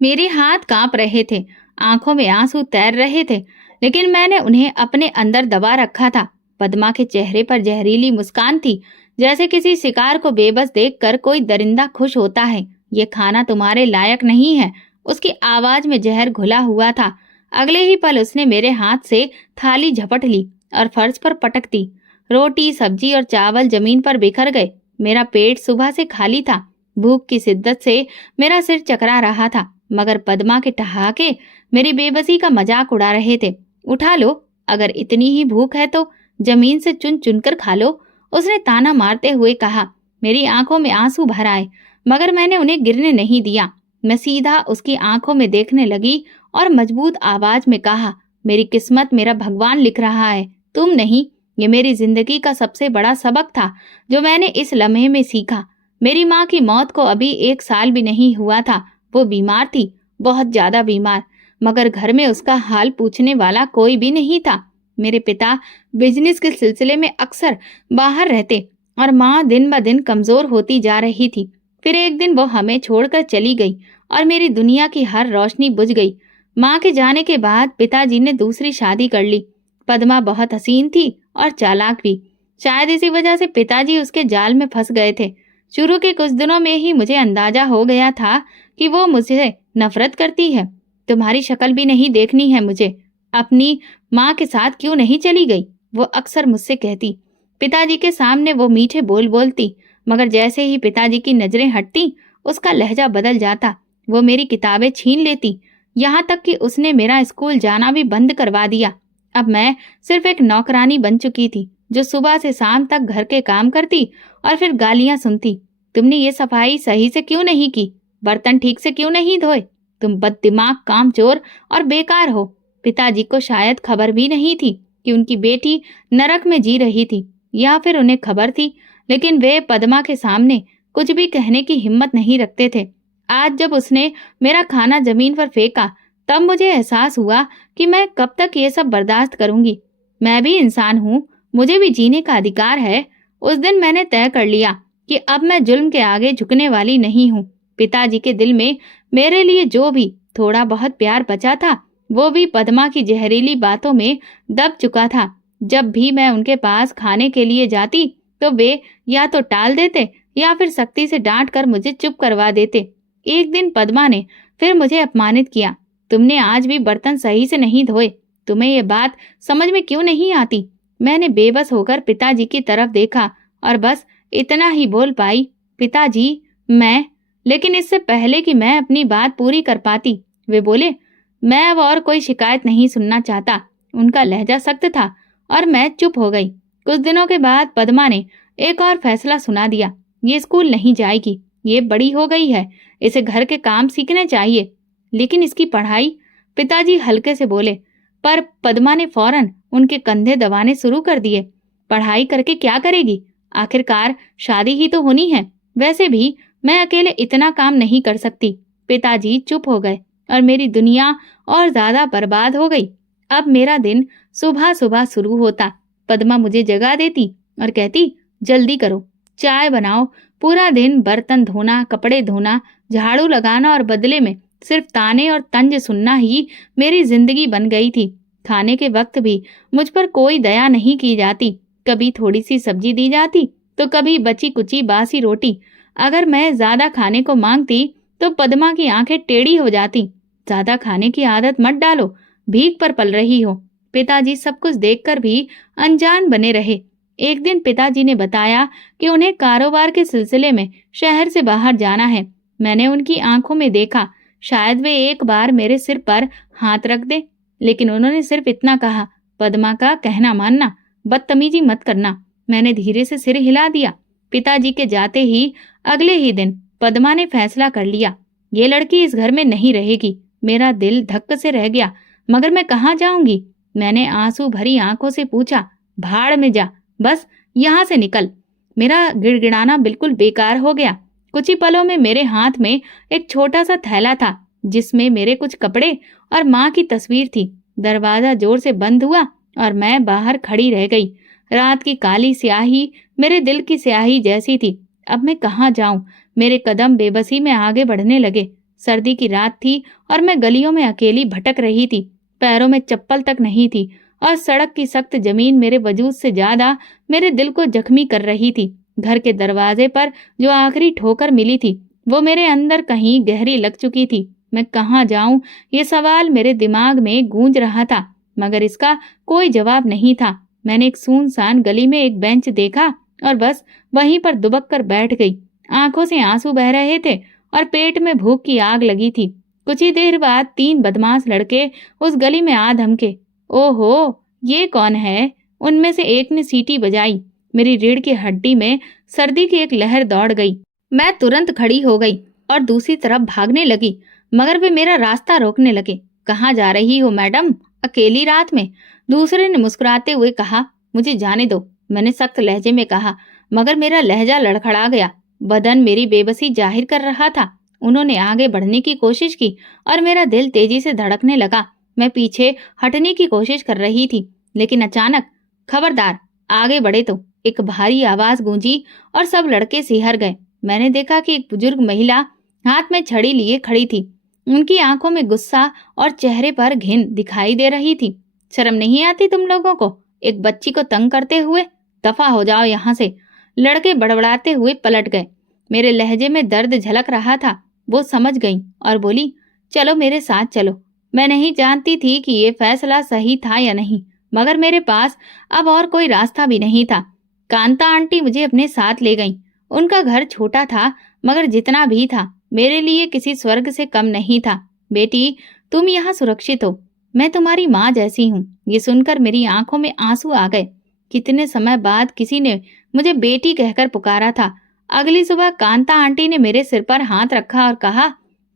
मेरे हाथ कांप रहे थे, आंखों में आंसू तैर रहे थे, लेकिन मैंने उन्हें अपने अंदर दबा रखा था। पद्मा के चेहरे पर जहरीली मुस्कान थी, जैसे किसी शिकार को बेबस देखकर कोई दरिंदा खुश होता है। ये खाना तुम्हारे लायक नहीं है। उसकी आवाज में जहर घुला हुआ था। अगले ही पल उसने मेरे हाथ से थाली झपट ली और फर्श पर पटक दी। रोटी, सब्जी और चावल जमीन पर बिखर गए। मेरा पेट सुबह से खाली था। भूख की शिद्दत से मेरा सिर चकरा रहा था, मगर पद्मा के ठहाके मेरी बेबसी का मजाक उड़ा रहे थे। उठा लो, अगर इतनी ही भूख है तो जमीन से चुन चुनकर खा लो, उसने ताना मारते हुए कहा। मेरी आंखों में आंसू भर आए, मगर मैंने उन्हें गिरने नहीं दिया। मैं सीधा उसकी आंखों में देखने लगी और मजबूत आवाज में कहा, मेरी किस्मत मेरा भगवान लिख रहा है, तुम नहीं। ये मेरी जिंदगी का सबसे बड़ा सबक था जो मैंने इस लम्हे में सीखा। मेरी माँ की मौत को अभी 1 साल भी नहीं हुआ था। वो बीमार थी, बहुत ज्यादा बीमार, मगर घर में उसका हाल पूछने वाला कोई भी नहीं था। मेरे पिता बिजनेस के सिलसिले में अक्सर बाहर रहते और माँ दिन ब दिन कमजोर होती जा रही थी। फिर एक दिन वो हमें छोड़कर चली गई और मेरी दुनिया की हर रोशनी बुझ गई। माँ के जाने के बाद पिताजी ने दूसरी शादी कर ली। पद्मा बहुत हसीन थी और चालाक भी। शायद इसी वजह से पिताजी उसके जाल में फंस गए थे। शुरू के कुछ दिनों में ही मुझे अंदाजा हो गया था कि वो मुझसे नफरत करती है। तुम्हारी शक्ल भी नहीं देखनी है मुझे। अपनी माँ के साथ क्यों नहीं चली गई, वो अक्सर मुझसे कहती। पिताजी के सामने वो मीठे बोल बोलती, मगर जैसे ही पिताजी की नजरें हटती उसका लहजा बदल जाता। वो मेरी किताबें छीन लेती, यहाँ तक कि उसने मेरा स्कूल जाना भी बंद करवा दिया। अब मैं सिर्फ एक नौकरानी बन चुकी थी, जो सुबह से शाम तक घर के काम करती और फिर गालियां सुनती। तुमने ये सफाई सही से क्यों नहीं की? बर्तन ठीक से क्यों नहीं धोए? तुम बददिमाग, कामचोर और बेकार हो। पिताजी को शायद खबर भी नहीं थी कि उनकी बेटी नरक में जी रही थी, या फिर उन्हें खबर थी, लेकिन वे पद्मा के सामने कुछ भी कहने की हिम्मत नहीं रखते थे। आज जब उसने मेरा खाना जमीन पर फेंका, तब मुझे एहसास हुआ कि मैं कब तक ये सब बर्दाश्त करूंगी। मैं भी इंसान हूँ, मुझे भी जीने का अधिकार है। उस दिन मैंने तय कर लिया कि अब मैं जुल्म के आगे झुकने वाली नहीं हूँ। पिताजी के दिल में मेरे लिए जो भी थोड़ा बहुत प्यार बचा था, वो भी पद्मा की जहरीली बातों में दब चुका था। जब भी मैं उनके पास खाने के लिए जाती, तो वे या तो टाल देते या फिर सख्ती से डांट कर मुझे चुप करवा देते। एक दिन पद्मा ने फिर मुझे अपमानित किया। तुमने आज भी बर्तन सही से नहीं धोए, तुम्हें ये बात समझ में क्यों नहीं आती? मैंने बेबस होकर पिताजी की तरफ देखा और बस इतना ही बोल पाई, पिताजी, मैं। लेकिन इससे पहले कि मैं अपनी बात पूरी कर पाती, वे बोले, मैं अब और कोई शिकायत नहीं सुनना चाहता। उनका लहजा सख्त था और मैं चुप हो गई। कुछ दिनों के बाद पद्मा ने एक और फैसला सुना दिया। ये स्कूल नहीं जाएगी, ये बड़ी हो गई है, इसे घर के काम सीखने चाहिए। लेकिन इसकी पढ़ाई? पिताजी हल्के से बोले, पर पद्मा ने फौरन उनके कंधे दबाने शुरू कर दिए। पढ़ाई करके क्या करेगी? आखिरकार शादी ही तो होनी है। वैसे भी मैं अकेले इतना काम नहीं कर सकती। पिताजी चुप हो गए और मेरी दुनिया और ज्यादा बर्बाद हो गई। अब मेरा दिन सुबह सुबह शुरू होता। पद्मा मुझे जगा देती और कहती, जल्दी करो, चाय बनाओ। पूरा दिन बर्तन धोना, कपड़े धोना, झाड़ू लगाना और बदले में सिर्फ ताने और तंज सुनना ही मेरी जिंदगी बन गई थी। खाने के वक्त भी मुझ पर कोई दया नहीं की जाती। कभी थोड़ी सी सब्जी दी जाती, तो कभी बची कुची बासी रोटी। अगर मैं ज्यादा खाने को मांगती तो पद्मा की आंखें टेढ़ी हो जाती। ज्यादा खाने की आदत मत डालो, भीख पर पल रही हो। पिताजी सब कुछ देखकर भी अनजान बने रहे। एक दिन पिताजी ने बताया कि उन्हें कारोबार के सिलसिले में शहर से बाहर जाना है। मैंने उनकी आंखों में देखा, शायद वे एक बार मेरे सिर पर हाथ रख दे, लेकिन उन्होंने सिर्फ इतना कहा, पद्मा का कहना मानना, बदतमीजी मत करना। मैंने धीरे से सिर हिला दिया। पिताजी के जाते ही अगले ही दिन पद्मा ने फैसला कर लिया, ये लड़की इस घर में नहीं रहेगी। मेरा दिल धक्क से रह गया, मगर मैं कहाँ जाऊंगी? मैंने आंसू भरी आंखों से पूछा, भाड़ में जा, बस यहाँ से निकल। मेरा गिड़गिड़ाना बिल्कुल बेकार हो गया। कुछ ही पलों में मेरे हाथ में एक छोटा सा थैला था, जिसमें मेरे कुछ कपड़े और माँ की तस्वीर थी। दरवाजा जोर से बंद हुआ और मैं बाहर खड़ी रह गई। रात की काली स्याही मेरे दिल की स्याही जैसी थी। अब मैं कहाँ जाऊं? मेरे कदम बेबसी में आगे बढ़ने लगे। सर्दी की रात थी और मैं गलियों में अकेली भटक रही थी। पैरों में चप्पल तक नहीं थी और सड़क की सख्त जमीन मेरे वजूद से ज्यादा मेरे दिल को जख्मी कर रही थी। घर के दरवाजे पर जो आखिरी ठोकर मिली थी वो मेरे अंदर कहीं गहरी लग चुकी थी। मैं कहाँ जाऊं, ये सवाल मेरे दिमाग में गूंज रहा था, मगर इसका कोई जवाब नहीं था। मैंने एक सुनसान गली में एक बेंच देखा और बस वहीं पर दुबक कर बैठ गई। आंखों से आंसू बह रहे थे और पेट में भूख की आग लगी थी। कुछ ही देर बाद 3 बदमाश लड़के उस गली में आ धमके। ओहो, ये कौन है? उनमें से एक ने सीटी बजाई। मेरी रीढ़ की हड्डी में सर्दी की एक लहर दौड़ गई। मैं तुरंत खड़ी हो गई और दूसरी तरफ भागने लगी, मगर वे मेरा रास्ता रोकने लगे। कहाँ जा रही हो मैडम, अकेली रात में? दूसरे ने मुस्कुराते हुए कहा। मुझे जाने दो, मैंने सख्त लहजे में कहा, मगर मेरा लहजा लड़खड़ा गया। बदन मेरी बेबसी जाहिर कर रहा था। उन्होंने आगे बढ़ने की कोशिश की और मेरा दिल तेजी से धड़कने लगा। मैं पीछे हटने की कोशिश कर रही थी, लेकिन अचानक, खबरदार, आगे बढ़े तो, एक भारी आवाज गूंजी और सब लड़के सिहर गए। मैंने देखा कि एक बुजुर्ग महिला हाथ में छड़ी लिए खड़ी थी। उनकी आंखों में गुस्सा और चेहरे पर घिन दिखाई दे रही थी। शर्म नहीं आती तुम लोगों को, एक बच्ची को तंग करते हुए? दफा हो जाओ यहाँ से। लड़के बड़बड़ाते हुए पलट गए। मेरे लहजे में दर्द झलक रहा था। वो समझ गई और बोली, चलो मेरे साथ चलो। मैं नहीं जानती थी कि ये फैसला सही था या नहीं, मगर मेरे पास अब और कोई रास्ता भी नहीं था। कांता आंटी मुझे अपने साथ ले गईं। उनका घर छोटा था, मगर जितना भी था मेरे लिए किसी स्वर्ग से कम नहीं था। बेटी, तुम यहाँ सुरक्षित हो, मैं तुम्हारी माँ जैसी हूँ। ये सुनकर मेरी आंखों में आंसू आ गए। कितने समय बाद किसी ने मुझे बेटी कहकर पुकारा था। अगली सुबह कांता आंटी ने मेरे सिर पर हाथ रखा और कहा,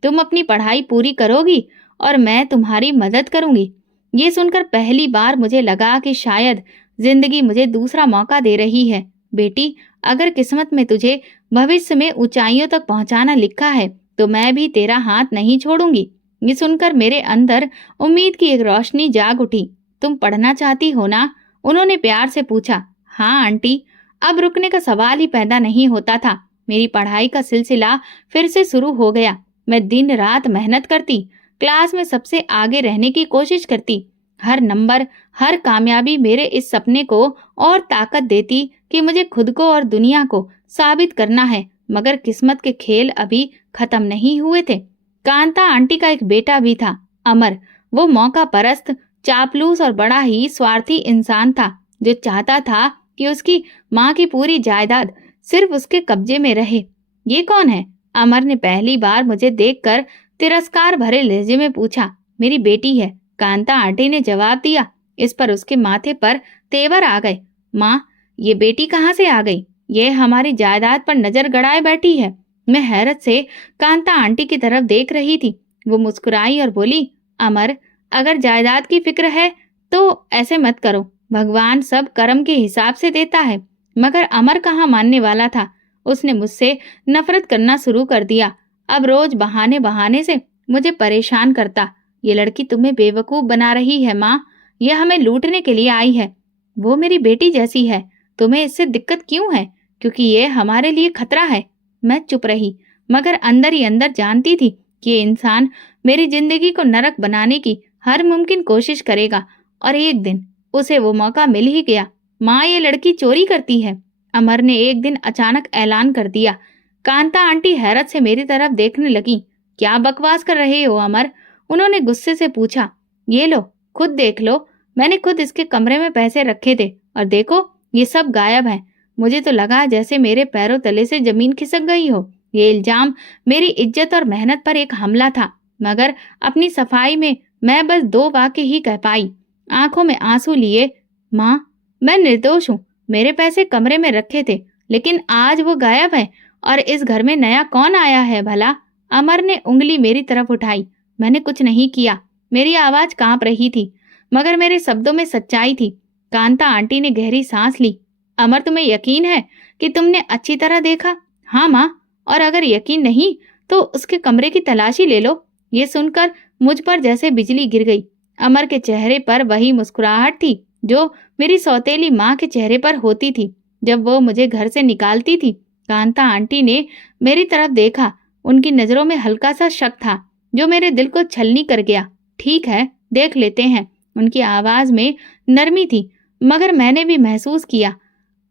तुम अपनी पढ़ाई पूरी करोगी और मैं तुम्हारी मदद करूंगी। ये सुनकर पहली बार मुझे लगा कि शायद जिंदगी मुझे दूसरा मौका दे रही है। बेटी, अगर किस्मत में तुझे भविष्य में ऊंचाइयों तक पहुंचाना लिखा है तो मैं भी तेरा हाथ नहीं छोड़ूंगी। ये सुनकर मेरे अंदर उम्मीद की एक रोशनी जाग उठी। तुम पढ़ना चाहती हो ना? उन्होंने प्यार से पूछा। हाँ आंटी। अब रुकने का सवाल ही पैदा नहीं होता था। मेरी पढ़ाई का सिलसिला फिर से शुरू हो गया। मैं दिन रात मेहनत करती, क्लास में सबसे आगे रहने की कोशिश करती। हर नंबर, हर कामयाबी मेरे इस सपने को और ताकत देती कि मुझे खुद को और दुनिया को साबित करना है। मगर किस्मत के खेल अभी खत्म नहीं हुए थे। कांता आंटी का एक बेटा भी था, अमर। वो मौका परस्त, चापलूस और बड़ा ही स्वार्थी इंसान था, जो चाहता था कि उसकी माँ की पूरी जायदाद सिर्फ उसके कब्जे में रहे। ये कौन है? अमर ने पहली बार मुझे देखकर तिरस्कार भरे लहजे में पूछा। मेरी बेटी है, कांता आंटी ने जवाब दिया। इस पर उसके माथे पर तेवर आ गए। माँ, ये बेटी कहाँ से आ गई? ये हमारी जायदाद पर नजर गड़ाए बैठी है। मैं हैरत से कांता आंटी की तरफ देख रही थी। वो मुस्कुराई और बोली, अमर, अगर जायदाद की फिक्र है तो ऐसे मत करो। भगवान सब कर्म के हिसाब से देता है। मगर अमर कहाँ मानने वाला था। उसने मुझसे नफरत करना शुरू कर दिया। अब रोज बहाने बहाने से मुझे परेशान करता। ये लड़की तुम्हें बेवकूफ बना रही है माँ, यह हमें लूटने के लिए आई है। वो मेरी बेटी जैसी है, तुम्हें इससे दिक्कत क्यों है? क्योंकि ये हमारे लिए खतरा है। मैं चुप रही, मगर अंदर ही अंदर जानती थी कि ये इंसान मेरी जिंदगी को नरक बनाने की हर मुमकिन कोशिश करेगा और एक दिन उसे वो मौका मिल ही गया। माँ, ये लड़की चोरी करती है, अमर ने एक दिन अचानक ऐलान कर दिया। कांता आंटी हैरत से मेरी तरफ देखने लगी। क्या बकवास कर रहे हो अमर? उन्होंने गुस्से से पूछा। ये लो, खुद देख लो। मैंने खुद इसके कमरे में पैसे रखे थे और देखो, ये सब गायब है। मुझे तो लगा जैसे मेरे पैरों तले से जमीन खिसक गई हो। ये इल्जाम मेरी इज्जत और मेहनत पर एक हमला था, मगर अपनी सफाई में मैं बस 2 वाक्य ही कह पाई, आंखों में आंसू लिए। माँ, मैं निर्दोष हूँ। मेरे पैसे कमरे में रखे थे, लेकिन आज वो गायब है। और इस घर में नया कौन आया है भला? अमर ने उंगली मेरी तरफ उठाई। मैंने कुछ नहीं किया। मेरी आवाज कांप रही थी, मगर मेरे शब्दों में सच्चाई थी। कांता आंटी ने गहरी सांस ली। अमर, तुम्हें यकीन है कि तुमने अच्छी तरह देखा? हाँ माँ, और अगर यकीन नहीं तो उसके कमरे की तलाशी ले लो। ये सुनकर मुझ पर जैसे बिजली गिर गई। अमर के चेहरे पर वही मुस्कुराहट थी जो मेरी सौतेली माँ के चेहरे पर होती थी जब वो मुझे घर से निकालती थी। कांता आंटी ने मेरी तरफ देखा उनकी नजरों में हल्का सा शक था जो मेरे दिल को छलनी कर गया। ठीक है, देख लेते हैं। उनकी आवाज में नरमी थी, मगर मैंने भी महसूस किया।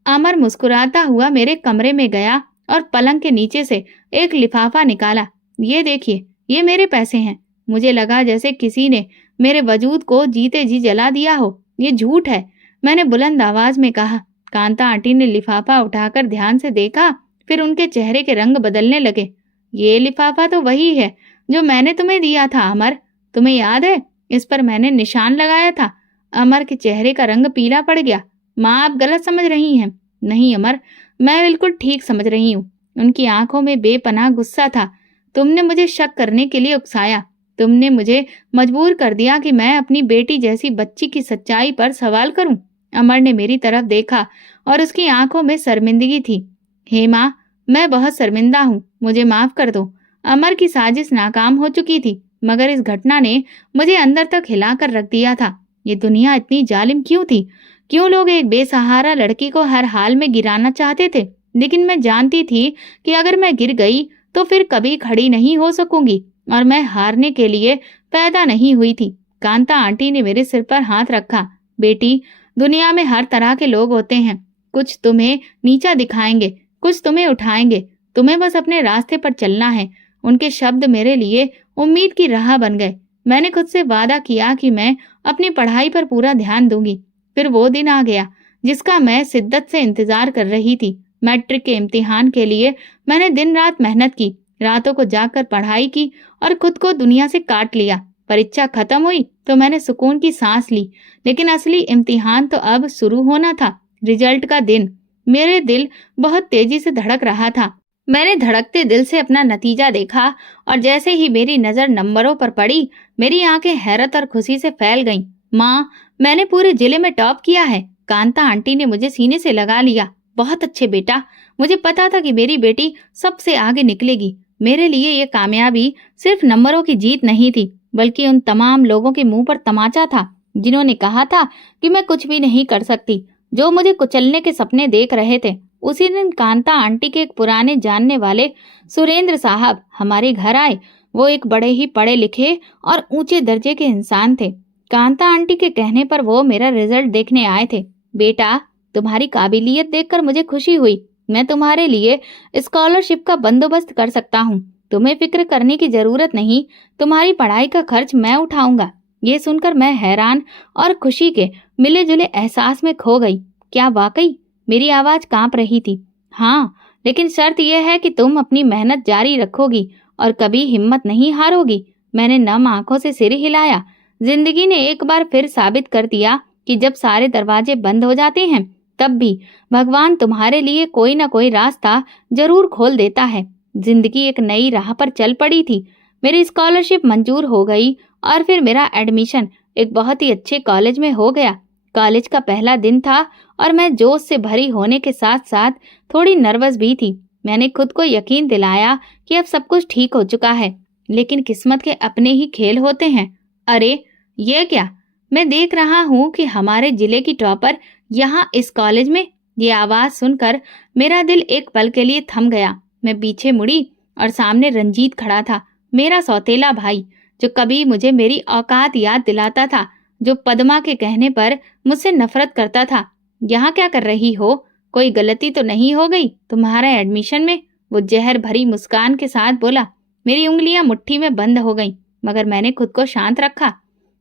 अमर मुस्कुराता हुआ मेरे कमरे में गया और पलंग के नीचे से एक लिफाफा निकाला। ये देखिए, ये मेरे पैसे हैं। मुझे लगा जैसे किसी ने मेरे वजूद को जीते जी जला दिया हो। ये झूठ है, मैंने बुलंद आवाज में कहा। कांता आंटी ने लिफाफा उठाकर ध्यान से देखा, फिर उनके चेहरे के रंग बदलने लगे। ये लिफाफा तो वही है जो मैंने तुम्हें दिया था अमर, तुम्हें याद है? इस पर मैंने निशान लगाया था। अमर के चेहरे का रंग पीला पड़ गया। माँ, आप गलत समझ रही हैं। नहीं अमर, मैं बिल्कुल ठीक समझ रही हूँ। उनकी आंखों में बेपनाह गुस्सा था। तुमने मुझे शक करने के लिए उकसाया। तुमने मुझे मजबूर कर दिया कि मैं अपनी बेटी जैसी बच्ची की सच्चाई पर सवाल करूं। अमर ने मेरी तरफ देखा और उसकी आंखों में शर्मिंदगी थी। हेमा, मैं बहुत शर्मिंदा हूँ, मुझे माफ कर दो। अमर की साजिश नाकाम हो चुकी थी, मगर इस घटना ने मुझे अंदर तक हिलाकर रख दिया था। ये दुनिया इतनी जालिम क्यों थी? क्यों लोग एक बेसहारा लड़की को हर हाल में गिराना चाहते थे? लेकिन मैं जानती थी कि अगर मैं गिर गई तो फिर कभी खड़ी नहीं हो सकूंगी, और मैं हारने के लिए पैदा नहीं हुई थी। कांता आंटी ने मेरे सिर पर हाथ रखा। बेटी, दुनिया में हर तरह के लोग होते हैं। कुछ तुम्हें नीचा दिखाएंगे, कुछ तुम्हें उठाएंगे। तुम्हें बस अपने रास्ते पर चलना है। उनके शब्द मेरे लिए उम्मीद की राह बन गए। मैंने खुद से वादा किया कि मैं अपनी पढ़ाई पर पूरा ध्यान दूंगी। फिर वो दिन आ गया जिसका मैं शिद्दत से इंतजार कर रही थी। मैट्रिक के इम्तिहान के लिए मैंने दिन रात मेहनत की, रातों को जाकर पढ़ाई की और खुद को दुनिया से काट लिया। परीक्षा खत्म हुई तो मैंने सुकून की सांस ली, लेकिन असली इम्तिहान तो अब शुरू होना था। रिजल्ट का दिन। मेरे दिल बहुत तेजी से धड़क रहा था। मैंने धड़कते दिल से अपना नतीजा देखा और जैसे ही मेरी नजर नंबरों पर पड़ी, मेरी आंखें हैरत और खुशी से फैल गईं। माँ, मैंने पूरे जिले में टॉप किया है। कांता आंटी ने मुझे सीने से लगा लिया। बहुत अच्छे बेटा, मुझे पता था कि मेरी बेटी सबसे आगे निकलेगी। मेरे लिए ये कामयाबी सिर्फ नंबरों की जीत नहीं थी, बल्कि उन तमाम लोगों के मुंह पर तमाचा था जिन्होंने कहा था कि मैं कुछ भी नहीं कर सकती, जो मुझे कुचलने के सपने देख रहे थे। उसी दिन कांता आंटी के एक पुराने जानने वाले सुरेंद्र साहब हमारे घर आए। वो एक बड़े ही पढ़े लिखे और ऊंचे दर्जे के इंसान थे। कांता आंटी के कहने पर वो मेरा रिजल्ट देखने आए थे। बेटा, तुम्हारी काबिलियत देखकर मुझे खुशी हुई। मैं तुम्हारे लिए स्कॉलरशिप का बंदोबस्त कर सकता हूँ। तुम्हें फिक्र करने की जरूरत नहीं, तुम्हारी पढ़ाई का खर्च मैं उठाऊंगा। ये सुनकर मैं हैरान और खुशी के मिले जुले एहसास में खो गई। क्या वाकई? मेरी आवाज कांप रही थी। हाँ, लेकिन शर्त यह है कि तुम अपनी मेहनत जारी रखोगी और कभी हिम्मत नहीं हारोगी। मैंने नम आंखों से सिर हिलाया। जिंदगी ने एक बार फिर साबित कर दिया कि जब सारे दरवाजे बंद हो जाते हैं, तब भी भगवान तुम्हारे लिए कोई ना कोई रास्ता जरूर खोल देता है। जिंदगी एक नई राह पर चल पड़ी थी। मेरी स्कॉलरशिप मंजूर हो गई और फिर मेरा एडमिशन एक बहुत ही अच्छे कॉलेज में हो गया। कॉलेज का पहला दिन था और मैं जोश से भरी होने के साथ साथ थोड़ी नर्वस भी थी। मैंने खुद को यकीन दिलाया कि अब सब कुछ ठीक हो चुका है, लेकिन किस्मत के अपने ही खेल होते हैं। अरे, ये क्या? मैं देख रहा हूँ कि हमारे जिले की टॉपर यहाँ इस कॉलेज में। ये आवाज सुनकर मेरा दिल एक पल के लिए थम गया। मैं पीछे मुड़ी और सामने रंजीत खड़ा था, मेरा सौतेला भाई, जो कभी मुझे मेरी औकात याद दिलाता था, जो पद्मा के कहने पर मुझसे नफरत करता था। यहाँ क्या कर रही हो? कोई गलती तो नहीं हो गई तुम्हारे एडमिशन में? वो जहर भरी मुस्कान के साथ बोला। मेरी उंगलियां मुट्ठी में बंद हो गईं, मगर मैंने खुद को शांत रखा।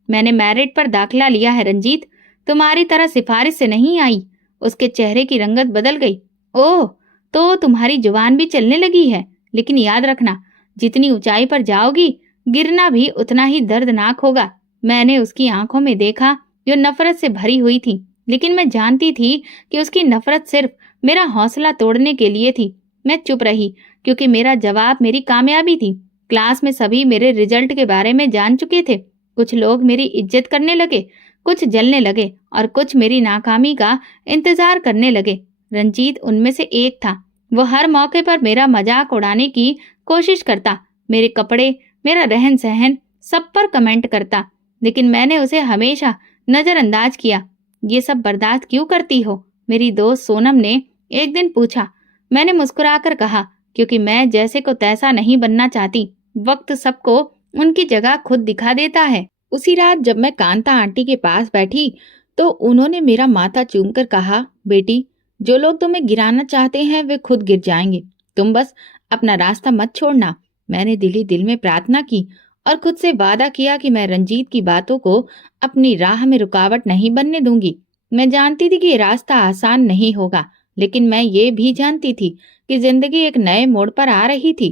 मैंने मेरिट पर दाखिला लिया है रंजीत, तुम्हारी तरह सिफारिश से नहीं आई। उसके चेहरे की रंगत बदल गई। ओह, तो तुम्हारी जुबान भी चलने लगी है। लेकिन याद रखना, जितनी ऊंचाई पर जाओगी, गिरना भी उतना ही दर्दनाक होगा। मैंने उसकी आंखों में देखा जो नफरत से भरी हुई थी, लेकिन मैं जानती थी कि उसकी नफरत सिर्फ मेरा हौसला तोड़ने के लिए थी। मैं चुप रही क्योंकि मेरा जवाब मेरी कामयाबी थी। क्लास में सभी मेरे रिजल्ट के बारे में जान चुके थे। कुछ लोग मेरी इज्जत करने लगे, कुछ जलने लगे और कुछ मेरी नाकामी का इंतजार करने लगे। रंजीत उनमें से एक था। वो हर मौके पर मेरा मजाक उड़ाने की कोशिश करता, मेरे कपड़े, मेरा रहन सहन, सब पर कमेंट करता, लेकिन मैंने उसे हमेशा नजरअंदाज किया। ये सब बर्दाश्त क्यों करती हो? मेरी दोस्त सोनम ने एक दिन पूछा। मैंने मुस्कुराकर कहा क्योंकि मैं जैसे को तैसा नहीं बनना चाहती। वक्त सबको उनकी जगह खुद दिखा देता है। उसी रात जब मैं कांता आंटी के पास बैठी तो उन्होंने मेरा माथा चूमकर कहा, बेटी, जो लोग तुम्हें गिराना चाहते हैं वे खुद गिर जाएंगे। तुम बस अपना रास्ता मत छोड़ना। मैंने दिल ही दिल में प्रार्थना की और खुद से वादा किया कि मैं रंजीत की बातों को अपनी राह में रुकावट नहीं बनने दूंगी। मैं जानती थी कि ये रास्ता आसान नहीं होगा, लेकिन मैं ये भी जानती थी कि जिंदगी एक नए मोड़ पर आ रही थी।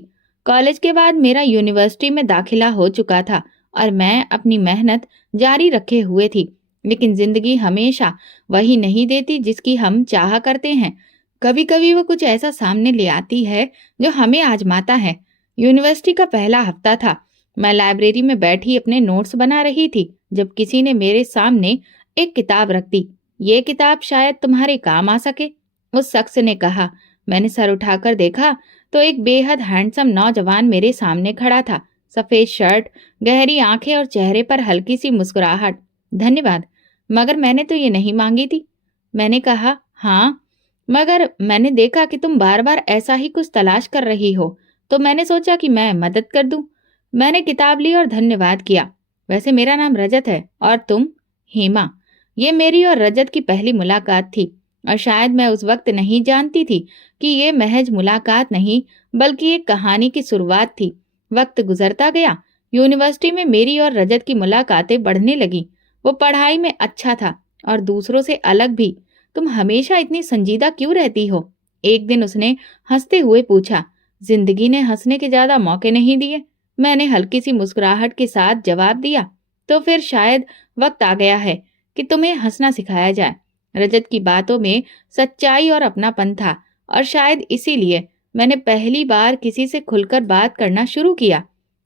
कॉलेज के बाद मेरा यूनिवर्सिटी में दाखिला हो चुका था और मैं अपनी मेहनत जारी रखे हुए थी, लेकिन जिंदगी हमेशा वही नहीं देती जिसकी हम चाहा करते हैं। कभी कभी वो कुछ ऐसा सामने ले आती है जो हमें आजमाता है। यूनिवर्सिटी का पहला हफ्ता था। मैं लाइब्रेरी में बैठी अपने नोट्स बना रही थी जब किसी ने मेरे सामने एक किताब रख दी। ये किताब शायद तुम्हारे काम आ सके, उस शख्स ने कहा। मैंने सर उठाकर देखा तो एक बेहद हैंडसम नौजवान मेरे सामने खड़ा था। सफेद शर्ट, गहरी आंखें और चेहरे पर हल्की सी मुस्कुराहट। धन्यवाद, मगर मैंने तो ये नहीं मांगी थी। मैंने कहा, हाँ, मगर मैंने देखा कि तुम बार बार ऐसा ही कुछ तलाश कर रही हो, तो मैंने सोचा कि मैं मदद कर दूं। मैंने किताब ली और धन्यवाद किया। वैसे मेरा नाम रजत है और तुम? हेमा। ये मेरी और रजत की पहली मुलाकात थी और शायद मैं उस वक्त नहीं जानती थी कि ये महज मुलाकात नहीं बल्कि एक कहानी की शुरुआत थी। वक्त गुजरता गया। यूनिवर्सिटी में मेरी और रजत की मुलाकातें बढ़ने लगी। वो पढ़ाई में अच्छा था और दूसरों से अलग भी। तुम हमेशा इतनी संजीदा क्यों रहती हो? एक दिन उसने हंसते हुए पूछा। जिंदगी ने हंसने के ज्यादा मौके नहीं दिए, मैंने हल्की सी मुस्कुराहट के साथ जवाब दिया। तो फिर शायद वक्त आ गया है कि तुम्हें हंसना सिखाया जाए। रजत की बातों में सच्चाई और अपनापन था और शायद इसीलिए मैंने पहली बार किसी से खुलकर बात करना शुरू किया।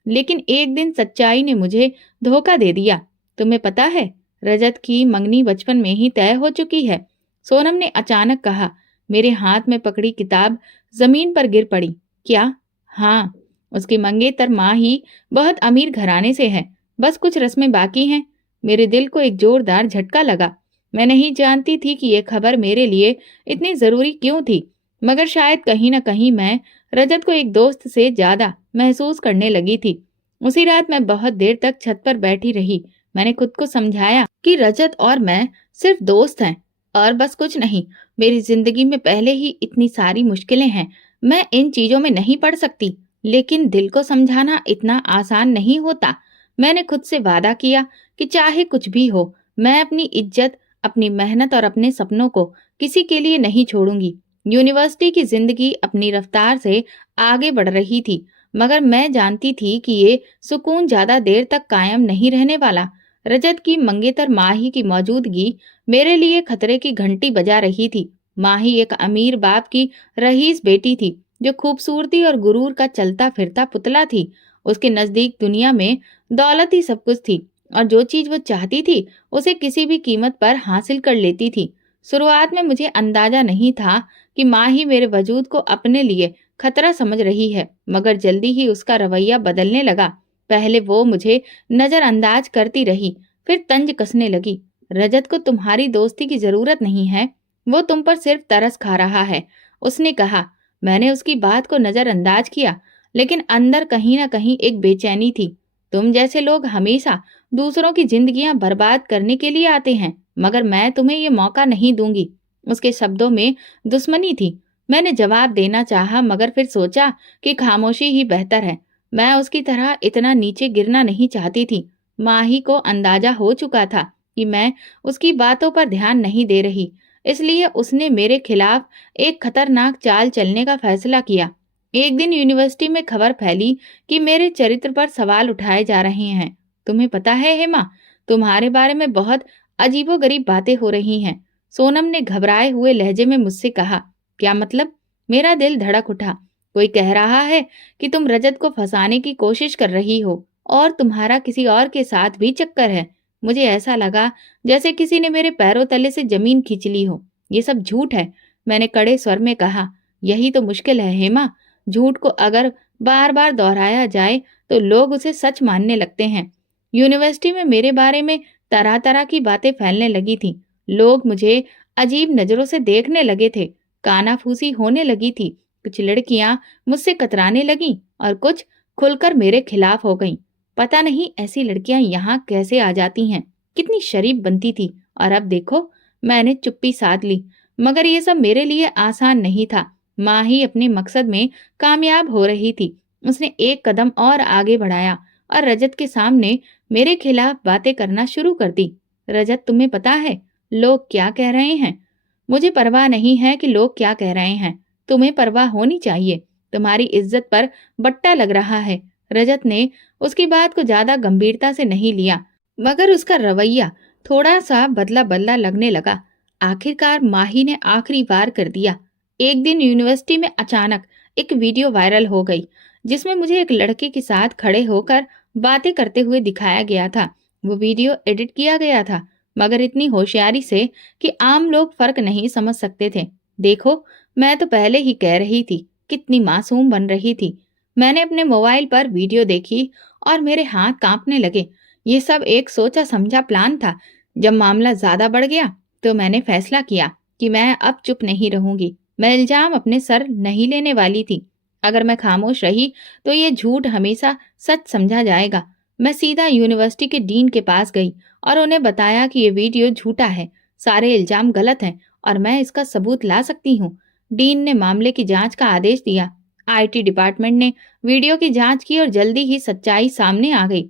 लेकिन एक दिन सच्चाई ने मुझे धोखा दे दिया। तुम्हें पता है, रजत की मंगनी बचपन में ही तय हो चुकी है, सोनम ने अचानक कहा। मेरे हाथ में पकड़ी किताब जमीन पर गिर पड़ी। क्या? हाँ, उसकी मंगेतर माँ ही बहुत अमीर घराने से है, बस कुछ रस्में बाकी हैं। मेरे दिल को एक जोरदार झटका लगा। मैं नहीं जानती थी कि यह खबर मेरे लिए इतनी जरूरी क्यों थी, मगर शायद कहीं न कहीं मैं रजत को एक दोस्त से ज्यादा महसूस करने लगी थी। उसी रात मैं बहुत देर तक छत पर बैठी रही। मैंने खुद को समझाया कि रजत और मैं सिर्फ दोस्त हैं और बस कुछ नहीं। मेरी जिंदगी में पहले ही इतनी सारी मुश्किलें हैं, मैं इन चीजों में नहीं पड़ सकती। लेकिन दिल को समझाना इतना आसान नहीं होता। मैंने खुद से वादा किया कि चाहे कुछ भी हो, मैं अपनी इज्जत, अपनी मेहनत और अपने सपनों को किसी के लिए नहीं छोड़ूंगी। यूनिवर्सिटी की जिंदगी अपनी रफ्तार से आगे बढ़ रही थी, मगर मैं जानती थी कि ये सुकून ज्यादा देर तक कायम नहीं रहने वाला। रजत की मंगेतर माही की मौजूदगी मेरे लिए खतरे की घंटी बजा रही थी। माही एक अमीर बाप की रईस बेटी थी जो खूबसूरती और गुरूर का चलता फिरता पुतला थी। उसके नजदीक दुनिया में दौलत ही सब कुछ थी और जो चीज वो चाहती थी उसे किसी भी कीमत पर हासिल कर लेती थी। शुरुआत में मुझे अंदाजा नहीं था कि माँ ही मेरे वजूद को अपने लिए खतरा समझ रही है, मगर जल्दी ही उसका रवैया बदलने लगा। पहले वो मुझे नजरअंदाज करती रही, फिर तंज कसने लगी। रजत को तुम्हारी दोस्ती की जरूरत नहीं है, वो तुम पर सिर्फ तरस खा रहा है, उसने कहा। मैंने उसकी बात को नजरअंदाज किया, लेकिन अंदर कहीं ना कहीं एक बेचैनी थी। तुम जैसे लोग हमेशा दूसरों की जिंदगियां बर्बाद करने के लिए आते हैं, मगर मैं तुम्हें ये मौका नहीं दूंगी। उसके शब्दों में दुश्मनी थी। मैंने जवाब देना चाहा, मगर फिर सोचा कि खामोशी ही बेहतर है। मैं उसकी तरह इतना नीचे गिरना नहीं चाहती थी। माही को अंदाजा हो चुका था कि मैं उसकी बातों पर ध्यान नहीं दे रही, इसलिए उसने मेरे खिलाफ एक खतरनाक चाल चलने का फैसला किया। एक दिन यूनिवर्सिटी में खबर फैली कि मेरे चरित्र पर सवाल उठाए जा रहे हैं। तुम्हें पता है हेमा, तुम्हारे बारे में बहुत अजीबोगरीब बातें हो रही हैं, सोनम ने घबराए हुए लहजे में मुझसे कहा। क्या मतलब? मेरा दिल धड़क उठा। कोई कह रहा है कि तुम रजत को फंसाने की कोशिश कर रही हो और तुम्हारा किसी और के साथ भी चक्कर है। मुझे ऐसा लगा जैसे किसी ने मेरे पैरों तले से जमीन खींच ली हो। ये सब झूठ है, मैंने कड़े स्वर में कहा। यही तो मुश्किल है हेमा, झूठ को अगर बार बार दोहराया जाए तो लोग उसे सच मानने लगते हैं। यूनिवर्सिटी में मेरे बारे में तरह तरह की बातें फैलने लगी थी। लोग मुझे अजीब नजरों से देखने लगे थे, कानाफूसी होने लगी थी कुछ लड़कियां मुझसे कतराने लगीं और कुछ खुलकर मेरे खिलाफ हो गईं। पता नहीं ऐसी लड़कियां यहाँ कैसे आ जाती हैं। कितनी शरीफ बनती थी, और अब देखो, मैंने चुप्पी साध ली। मगर ये सब मेरे लिए आसान नहीं था। माँ ही अपने मकसद में कामयाब हो रही थी। उसने एक कदम और आगे बढ़ाया और रजत के सामने मेरे खिलाफ बातें करना शुरू कर दी। रजत, तुम्हें पता है लोग क्या कह रहे हैं? मुझे परवाह नहीं है कि लोग क्या कह रहे हैं। तुम्हें परवाह होनी चाहिए। तुम्हारी इज्जत पर बट्टा लग रहा है। रजत ने उसकी बात को ज्यादा गंभीरता से नहीं लिया, मगर उसका रवैया थोड़ा सा बदला बदला लगने लगा। आखिरकार माही ने आखिरी वार कर दिया। एक दिन यूनिवर्सिटी में अचानक एक वीडियो वायरल हो गई, जिसमें मुझे एक लड़के के साथ खड़े होकर बातें करते हुए दिखाया गया था। वो वीडियो एडिट किया गया था, मगर इतनी होशियारी से कि आम लोग फर्क नहीं समझ सकते थे। देखो, मैं तो पहले ही कह रही थी, कितनी मासूम बन रही थी। मैंने अपने मोबाइल पर वीडियो देखी और मेरे हाथ कांपने लगे। ये सब एक सोचा समझा प्लान था। जब मामला ज्यादा बढ़ गया तो मैंने फैसला किया कि मैं अब चुप नहीं रहूंगी। मैं इल्जाम अपने सर नहीं लेने वाली थी। अगर मैं खामोश रही तो ये झूठ हमेशा सच समझा जाएगा। मैं सीधा यूनिवर्सिटी के डीन के पास गई और उन्हें बताया कि ये वीडियो झूठा है, सारे इल्जाम गलत हैं और मैं इसका सबूत ला सकती हूँ। डीन ने मामले की जांच का आदेश दिया। आईटी डिपार्टमेंट ने वीडियो की जांच की और जल्दी ही सच्चाई सामने आ गई।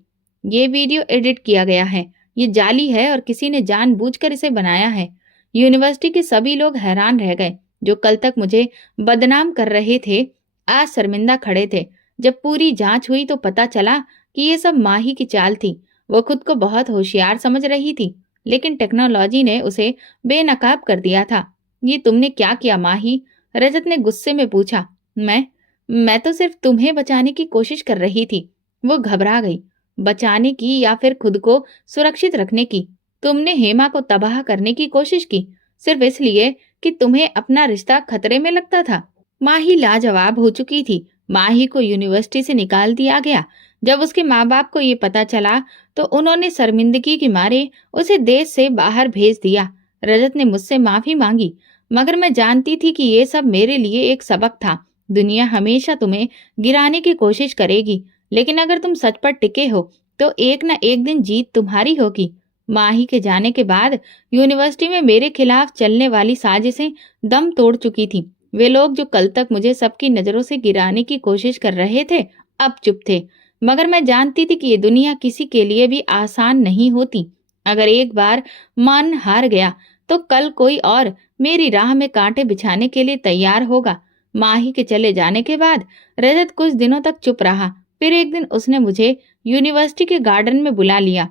ये वीडियो एडिट किया गया है, ये जाली है और किसी ने जानबूझकर इसे बनाया है। यूनिवर्सिटी के सभी लोग हैरान रह गए। जो कल तक मुझे बदनाम कर रहे थे, आज शर्मिंदा खड़े थे। जब पूरी जांच हुई तो पता चला कि ये सब माही की चाल थी। वो खुद को बहुत होशियार समझ रही थी, लेकिन टेक्नोलॉजी ने उसे बेनकाब कर दिया था। ये तुमने क्या किया माही? रजत ने गुस्से में पूछा। मैं तो सिर्फ तुम्हें बचाने की कोशिश कर रही थी। वो घबरा गई। बचाने की या फिर खुद को सुरक्षित रखने की? तुमने हेमा को तबाह करने की कोशिश की, सिर्फ इसलिए कि तुम्हें अपना रिश्ता खतरे में लगता था। माही लाजवाब हो चुकी थी। माही को यूनिवर्सिटी से निकाल दिया गया। जब उसके माँ बाप को ये पता चला तो उन्होंने शर्मिंदगी के मारे उसे देश से बाहर भेज दिया। रजत ने मुझसे माफी मांगी, मगर मैं जानती थी कि ये सब मेरे लिए एक सबक था। दुनिया हमेशा तुम्हें गिराने की कोशिश करेगी, लेकिन अगर तुम सच पर टिके हो तो एक न एक दिन जीत तुम्हारी होगी। माही के जाने के बाद यूनिवर्सिटी में मेरे खिलाफ चलने वाली साजिशें दम तोड़ चुकी थी। वे लोग जो कल तक मुझे सबकी नजरों से गिराने की कोशिश कर रहे थे, अब चुप थे। मगर मैं जानती थी कि ये दुनिया किसी के लिए भी आसान नहीं होती। अगर एक बार मन हार गया तो कल कोई और मेरी राह में कांटे बिछाने के लिए तैयार होगा। माही के चले जाने के बाद रजत कुछ दिनों तक चुप रहा। फिर एक दिन उसने मुझे यूनिवर्सिटी के गार्डन में बुला लिया।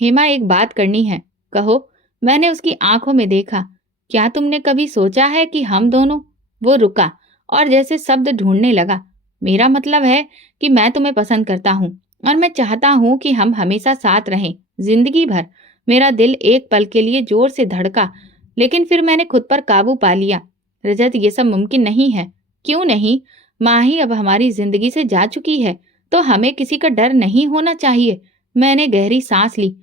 हेमा, एक बात करनी है। कहो। मैंने उसकी आंखों में देखा। क्या तुमने कभी सोचा है कि हम दोनों? वो रुका और जैसे शब्द ढूंढने लगा। मेरा मतलब है कि मैं तुम्हें पसंद करता हूँ और मैं चाहता हूँ कि हम हमेशा साथ रहें, जिंदगी भर। मेरा दिल एक पल के लिए जोर से धड़का, लेकिन फिर मैंने खुद पर काबू पा लिया। रजत, ये सब मुमकिन नहीं है। क्यों नहीं? माही अब हमारी जिंदगी से जा चुकी है, तो हमें किसी का डर नहीं होना चाहिए। मैंने गहरी सांस ली।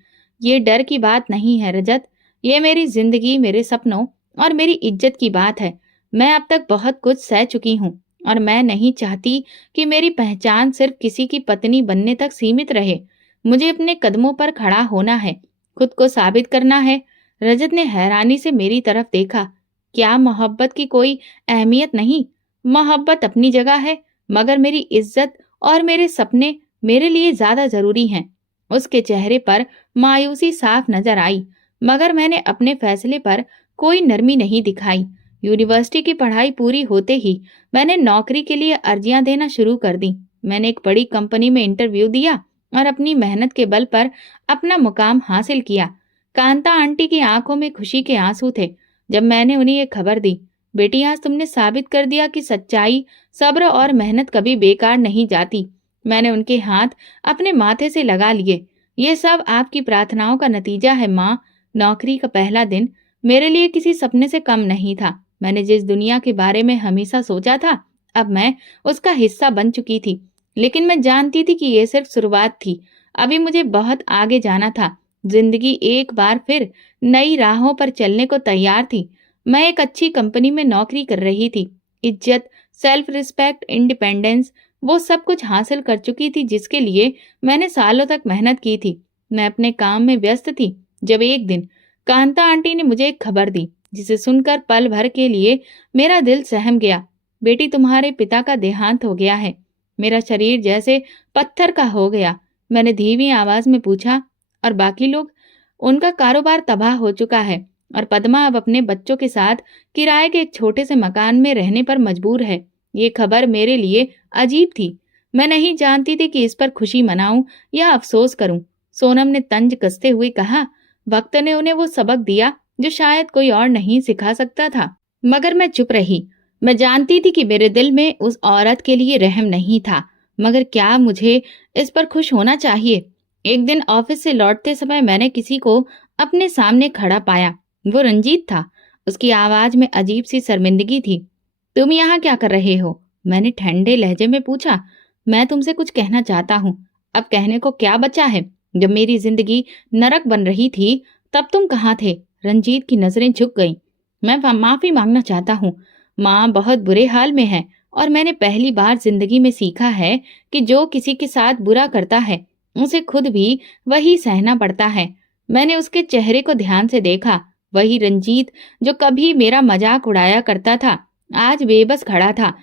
ये डर की बात नहीं है रजत, ये मेरी जिंदगी, मेरे सपनों और मेरी इज्जत की बात है। मैं अब तक बहुत कुछ सह चुकी हूँ और मैं नहीं चाहती कि मेरी पहचान सिर्फ किसी की पत्नी बनने तक सीमित रहे। मुझे अपने कदमों पर खड़ा होना है, खुद को साबित करना है। रजत ने हैरानी से मेरी तरफ देखा। क्या मोहब्बत की कोई अहमियत नहीं? मोहब्बत अपनी जगह है, मगर मेरी इज्जत और मेरे सपने मेरे लिए ज्यादा जरूरी हैं। उसके चेहरे पर मायूसी साफ नजर आई, मगर मैंने अपने फैसले पर कोई नरमी नहीं दिखाई। यूनिवर्सिटी की पढ़ाई पूरी होते ही मैंने नौकरी के लिए अर्जियां देना शुरू कर दी। मैंने एक बड़ी कंपनी में इंटरव्यू दिया और अपनी मेहनत के बल पर अपना मुकाम हासिल किया। कांता आंटी की आंखों में खुशी के आंसू थे जब मैंने उन्हें ये खबर दी। बेटी, आज तुमने साबित कर दिया कि सच्चाई, सब्र और मेहनत कभी बेकार नहीं जाती। मैंने उनके हाथ अपने माथे से लगा लिए। ये सब आपकी प्रार्थनाओं का नतीजा है माँ। नौकरी का पहला दिन मेरे लिए किसी सपने से कम नहीं था। मैंने जिस दुनिया के बारे में हमेशा सोचा था, अब मैं उसका हिस्सा बन चुकी थी। लेकिन मैं जानती थी कि ये सिर्फ शुरुआत थी। अभी मुझे बहुत आगे जाना था। जिंदगी एक बार फिर नई राहों पर चलने को तैयार थी। मैं एक अच्छी कंपनी में नौकरी कर रही थी। इज्जत, सेल्फ रिस्पेक्ट, इंडिपेंडेंस, वो सब कुछ हासिल कर चुकी थी जिसके लिए मैंने सालों तक मेहनत की थी। मैं अपने काम में व्यस्त थी जब एक दिन कांता आंटी ने मुझे एक खबर दी जिसे सुनकर पल भर के लिए मेरा दिल सहम गया। बेटी, तुम्हारे पिता का देहांत हो गया है। मेरा शरीर जैसे पत्थर का हो गया। मैंने धीमी आवाज में पूछा, और बाकी लोग? उनका कारोबार तबाह हो चुका है और पद्मा अब अपने बच्चों के साथ किराए के एक छोटे से मकान में रहने पर मजबूर है। ये खबर मेरे लिए अजीब थी। मैं नहीं जानती थी कि इस पर खुशी मनाऊं या अफसोस करूं। सोनम ने तंज कसते हुए कहा, वक्त ने उन्हें वो सबक दिया जो शायद कोई और नहीं सिखा सकता था। मगर मैं चुप रही। मैं जानती थी कि मेरे दिल में उस औरत के लिए रहम नहीं था, मगर क्या मुझे इस पर खुश होना चाहिए? एक दिन ऑफिस से लौटते समय मैंने किसी को अपने सामने खड़ा पाया। वो रंजीत था। उसकी आवाज में अजीब सी शर्मिंदगी थी। तुम यहाँ क्या कर रहे हो? मैंने ठंडे लहजे में पूछा। मैं तुमसे कुछ कहना चाहता हूँ। अब कहने को क्या बचा है? जब मेरी जिंदगी नरक बन रही थी तब तुम कहाँ थे? रंजीत की नजरें झुक गईं। मैं माफी मांगना चाहता हूँ। माँ बहुत बुरे हाल में है और मैंने पहली बार जिंदगी में सीखा है कि जो किसी के साथ बुरा करता है उसे खुद भी वही सहना पड़ता है। मैंने उसके चेहरे को ध्यान से देखा। वही रंजीत जो कभी मेरा मजाक उड़ाया करता था आज बेबस खड़ा था।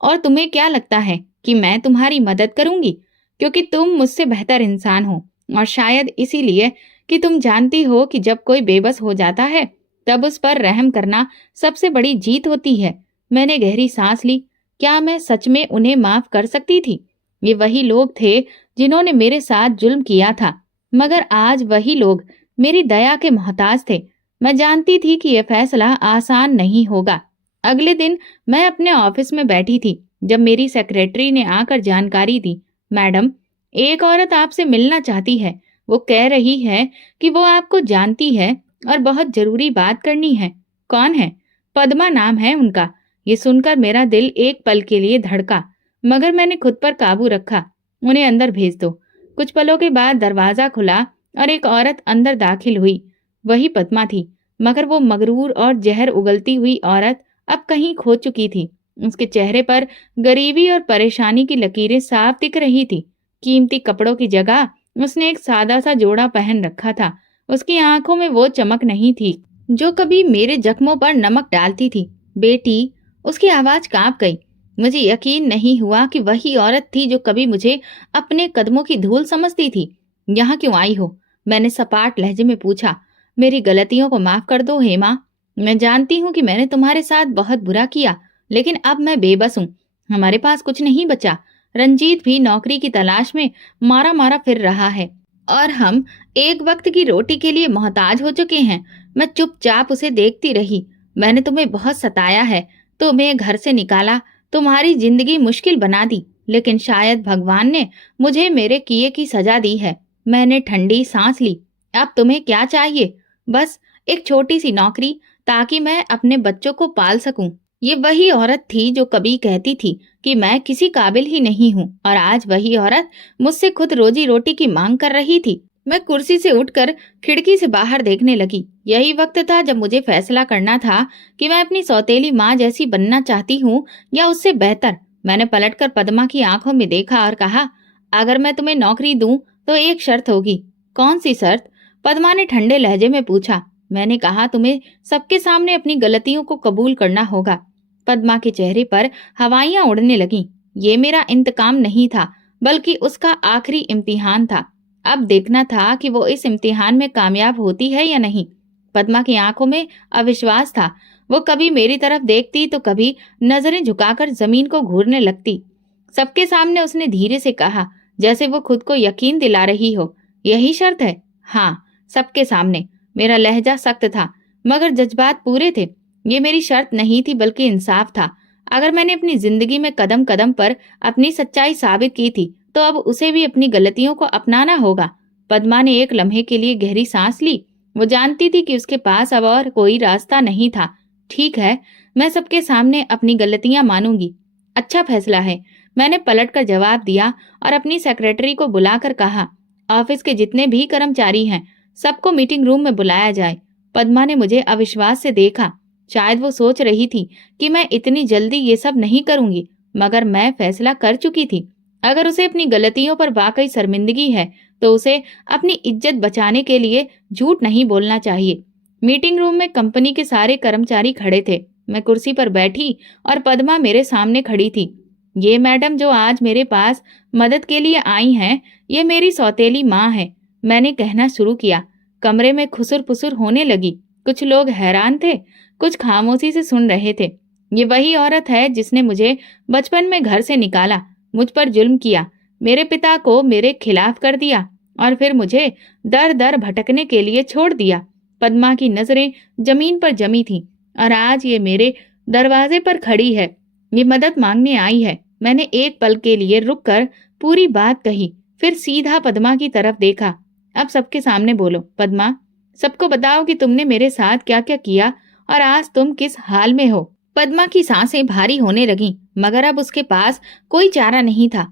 और तुम्हें क्या लगता है कि मैं तुम्हारी मदद करूंगी? क्योंकि तुम मुझसे बेहतर इंसान हो, और शायद इसीलिए कि तुम जानती हो कि जब कोई बेबस हो जाता है तब उस पर रहम करना सबसे बड़ी जीत होती है। मैंने गहरी सांस ली। क्या मैं सच में उन्हें माफ कर सकती थी? ये वही लोग थे जिन्होंने मेरे साथ जुल्म किया था, मगर आज वही लोग मेरी दया के मोहताज थे। मैं जानती थी कि यह फैसला आसान नहीं होगा। अगले दिन मैं अपने ऑफिस में बैठी थी जब मेरी सेक्रेटरी ने आकर जानकारी दी, मैडम, एक औरत आपसे मिलना चाहती है। वो कह रही है कि वो आपको जानती है और बहुत जरूरी बात करनी है। कौन है? पद्मा नाम है उनका। ये सुनकर मेरा दिल एक पल के लिए धड़का, मगर मैंने खुद पर काबू रखा। उन्हें अंदर भेज दो। कुछ पलों के बाद दरवाजा खुला और एक औरत अंदर दाखिल हुई। वही पद्मा थी, मगर वो मगरूर और जहर उगलती हुई औरत अब कहीं खो चुकी थी। उसके चेहरे पर गरीबी और परेशानी की लकीरें साफ दिख रही थी। कीमती कपड़ों की जगह उसने एक सादा सा जोड़ा पहन रखा था। उसकी आंखों में वो चमक नहीं थी जो कभी मेरे जख्मों पर नमक डालती थी। बेटी, उसकी आवाज कांप गई। मुझे यकीन नहीं हुआ कि वही औरत थी जो कभी मुझे अपने कदमों की धूल समझती थी। यहाँ क्यों आई हो? मैंने सपाट लहजे में पूछा। मेरी गलतियों को माफ कर दो हेमा। मैं जानती हूँ कि मैंने तुम्हारे साथ बहुत बुरा किया, लेकिन अब मैं बेबस हूँ। हमारे पास कुछ नहीं बचा। रंजीत भी नौकरी की तलाश में मारा मारा फिर रहा है और हम एक वक्त की रोटी के लिए मोहताज हो चुके हैं। मैं चुपचाप उसे देखती रही। मैंने तुम्हें बहुत सताया है, तुम्हें घर से निकाला, तुम्हारी जिंदगी मुश्किल बना दी, लेकिन शायद भगवान ने मुझे मेरे किए की सजा दी है। मैंने ठंडी सांस ली। अब तुम्हें क्या चाहिए? बस एक छोटी सी नौकरी, ताकि मैं अपने बच्चों को पाल सकूं। ये वही औरत थी जो कभी कहती थी कि मैं किसी काबिल ही नहीं हूँ, और आज वही औरत मुझसे खुद रोजी रोटी की मांग कर रही थी। मैं कुर्सी से उठकर खिड़की से बाहर देखने लगी। यही वक्त था जब मुझे फैसला करना था कि मैं अपनी सौतेली माँ जैसी बनना चाहती हूँ या उससे बेहतर। मैंने पलटकर पद्मा की आंखों में देखा और कहा, अगर मैं तुम्हें नौकरी दूं तो एक शर्त होगी। कौन सी शर्त? पद्मा ने ठंडे लहजे में पूछा। मैंने कहा, तुम्हें सबके सामने अपनी गलतियों को कबूल करना होगा। पद्मा के चेहरे पर हवाइयां उड़ने लगीं। ये मेरा इंतकाम नहीं था, बल्कि उसका आखिरी इम्तिहान था। अब देखना था कि वो इस इम्तिहान में कामयाब होती है या नहीं। पद्मा की आंखों में अविश्वास था। वो कभी मेरी तरफ देखती तो कभी नजरें झुकाकर जमीन को घूरने लगती। सबके सामने उसने धीरे से कहा, जैसे वो खुद को यकीन दिला रही हो, यही शर्त है? हाँ, सबके सामने। मेरा लहजा सख्त था, मगर जज्बात पूरे थे। ये मेरी शर्त नहीं थी, बल्कि इंसाफ था। अगर मैंने अपनी जिंदगी में कदम कदम पर अपनी सच्चाई साबित की थी, तो अब उसे भी अपनी गलतियों को अपनाना होगा। पद्मा ने एक लम्हे के लिए गहरी सांस ली। वो जानती थी कि उसके पास अब और कोई रास्ता नहीं था। ठीक है, मैं सबके सामने अपनी गलतियां मानूंगी। अच्छा फैसला है, मैंने पलटकर जवाब दिया और अपनी सेक्रेटरी को बुलाकर कहा, ऑफिस के जितने भी कर्मचारी हैं सबको मीटिंग रूम में बुलाया जाए। पद्मा ने मुझे अविश्वास से देखा। शायद वो सोच रही थी कि मैं इतनी जल्दी ये सब नहीं करूंगी, मगर मैं फैसला कर चुकी थी। अगर उसे अपनी गलतियों पर वाकई शर्मिंदगी है तो उसे अपनी इज्जत बचाने के लिए झूठ नहीं बोलना चाहिए। मीटिंग रूम में कंपनी के सारे कर्मचारी खड़े थे। मैं कुर्सी पर बैठी और पद्मा मेरे सामने खड़ी थी। ये मैडम जो आज मेरे पास मदद के लिए आई हैं, ये मेरी सौतेली माँ है, मैंने कहना शुरू किया। कमरे में खुसुर पुसुर होने लगी। कुछ लोग हैरान थे, कुछ खामोशी से सुन रहे थे। ये वही औरत है जिसने मुझे बचपन में घर से निकाला, मुझ पर जुल्म किया, मेरे पिता को मेरे खिलाफ कर दिया और फिर मुझे दर दर भटकने के लिए छोड़ दिया। पद्मा की नजरें जमीन पर जमी थीं और आज ये मेरे दरवाजे पर खड़ी है। ये मदद मांगने आई है। मैंने एक पल के लिए रुककर पूरी बात कही, फिर सीधा पद्मा की तरफ देखा। अब सबके सामने बोलो पद्मा, सबको बताओ कि तुमने मेरे साथ क्या क्या किया और आज तुम किस हाल में हो। पद्मा की सांसें भारी होने लगीं, मगर अब उसके पास कोई चारा नहीं था।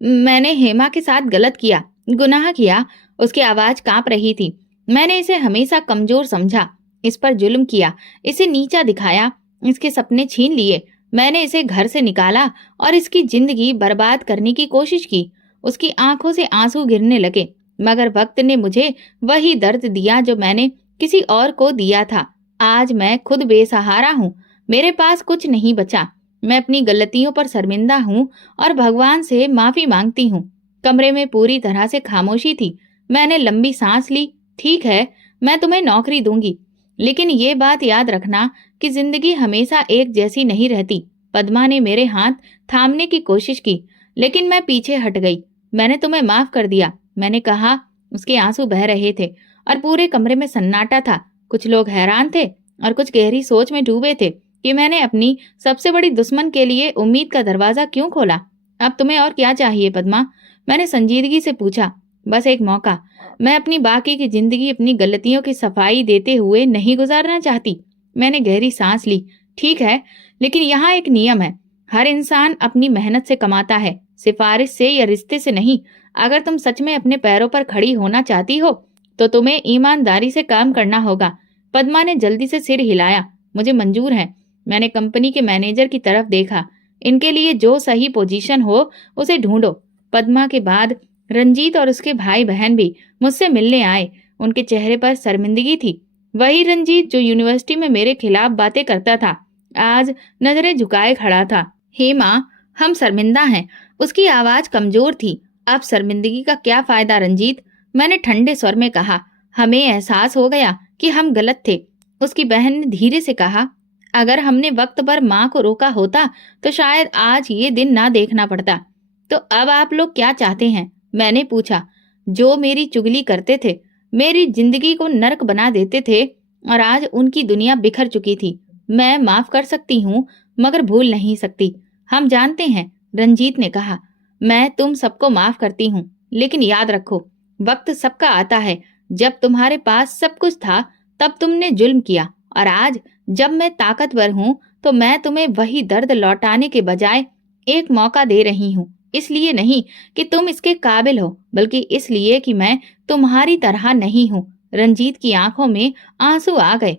मैंने हेमा के साथ गलत किया, गुनाह किया। उसकी आवाज कांप रही थी। मैंने इसे हमेशा कमजोर समझा, इस पर जुल्म किया, इसे नीचा दिखाया, इसके सपने छीन लिए। मैंने इसे घर से निकाला और इसकी जिंदगी बर्बाद करने की कोशिश की। उसकी आंखों से आंसू गिरने लगे, मगर वक्त ने मुझे वही दर्द दिया जो मैंने किसी और को दिया था। आज मैं खुद बेसहारा हूँ, मेरे पास कुछ नहीं बचा। मैं अपनी गलतियों पर शर्मिंदा हूँ और भगवान से माफी मांगती हूँ। कमरे में पूरी तरह से खामोशी थी। मैंने लंबी सांस ली। ठीक है, मैं तुम्हें नौकरी दूंगी, लेकिन ये बात याद रखना कि जिंदगी हमेशा एक जैसी नहीं रहती। पद्मा ने मेरे हाथ थामने की कोशिश की, लेकिन मैं पीछे हट गई। मैंने तुम्हें माफ कर दिया, मैंने कहा। उसके आंसू बह रहे थे और पूरे कमरे में सन्नाटा था। कुछ लोग हैरान थे और कुछ गहरी सोच में डूबे थे कि मैंने अपनी सबसे बड़ी दुश्मन के लिए उम्मीद का दरवाजा क्यों खोला। अब तुम्हें और क्या चाहिए पद्मा? मैंने संजीदगी से पूछा। बस एक मौका। मैं अपनी बाकी की जिंदगी अपनी गलतियों की सफाई देते हुए नहीं गुजारना चाहती। मैंने गहरी सांस ली। ठीक है, लेकिन यहाँ एक नियम है। हर इंसान अपनी मेहनत से कमाता है, सिफारिश से या रिश्ते से नहीं। अगर तुम सच में अपने पैरों पर खड़ी होना चाहती हो तो तुम्हें ईमानदारी से काम करना होगा। पद्मा ने जल्दी से सिर हिलाया। मुझे मंजूर है। मैंने कंपनी के मैनेजर की तरफ देखा। इनके लिए जो सही पोजीशन हो उसे ढूंढो। पद्मा के बाद रंजीत और उसके भाई बहन भी मुझसे मिलने आए। उनके चेहरे पर शर्मिंदगी थी। वही रंजीत जो यूनिवर्सिटी में मेरे खिलाफ बातें करता था, आज नजरें झुकाए खड़ा था। हेमा, हम शर्मिंदा हैं। उसकी आवाज कमजोर थी। अब शर्मिंदगी का क्या फायदा रंजीत? मैंने ठंडे स्वर में कहा। हमें एहसास हो गया कि हम गलत थे। उसकी बहन ने धीरे से कहा, अगर हमने वक्त पर माँ को रोका होता तो शायद आज ये दिन ना देखना पड़ता। तो अब आप लोग क्या चाहते हैं? मैंने पूछा। जो मेरी चुगली करते थे, मेरी जिंदगी को नरक बना देते थे और आज उनकी दुनिया बिखर चुकी थी। मैं माफ कर सकती हूँ, मगर भूल नहीं सकती। हम जानते हैं, रंजीत ने कहा। मैं तुम सबको माफ करती हूँ, लेकिन याद रखो, वक्त सबका आता है। जब तुम्हारे पास सब कुछ था तब तुमने जुल्म किया, और आज जब मैं ताकतवर हूँ तो मैं तुम्हें वही दर्द लौटाने के बजाय एक मौका दे रही हूँ। इसलिए नहीं कि तुम इसके काबिल हो, बल्कि इसलिए कि मैं तुम्हारी तरह नहीं हूँ। रंजीत की आंखों में आंसू आ गए।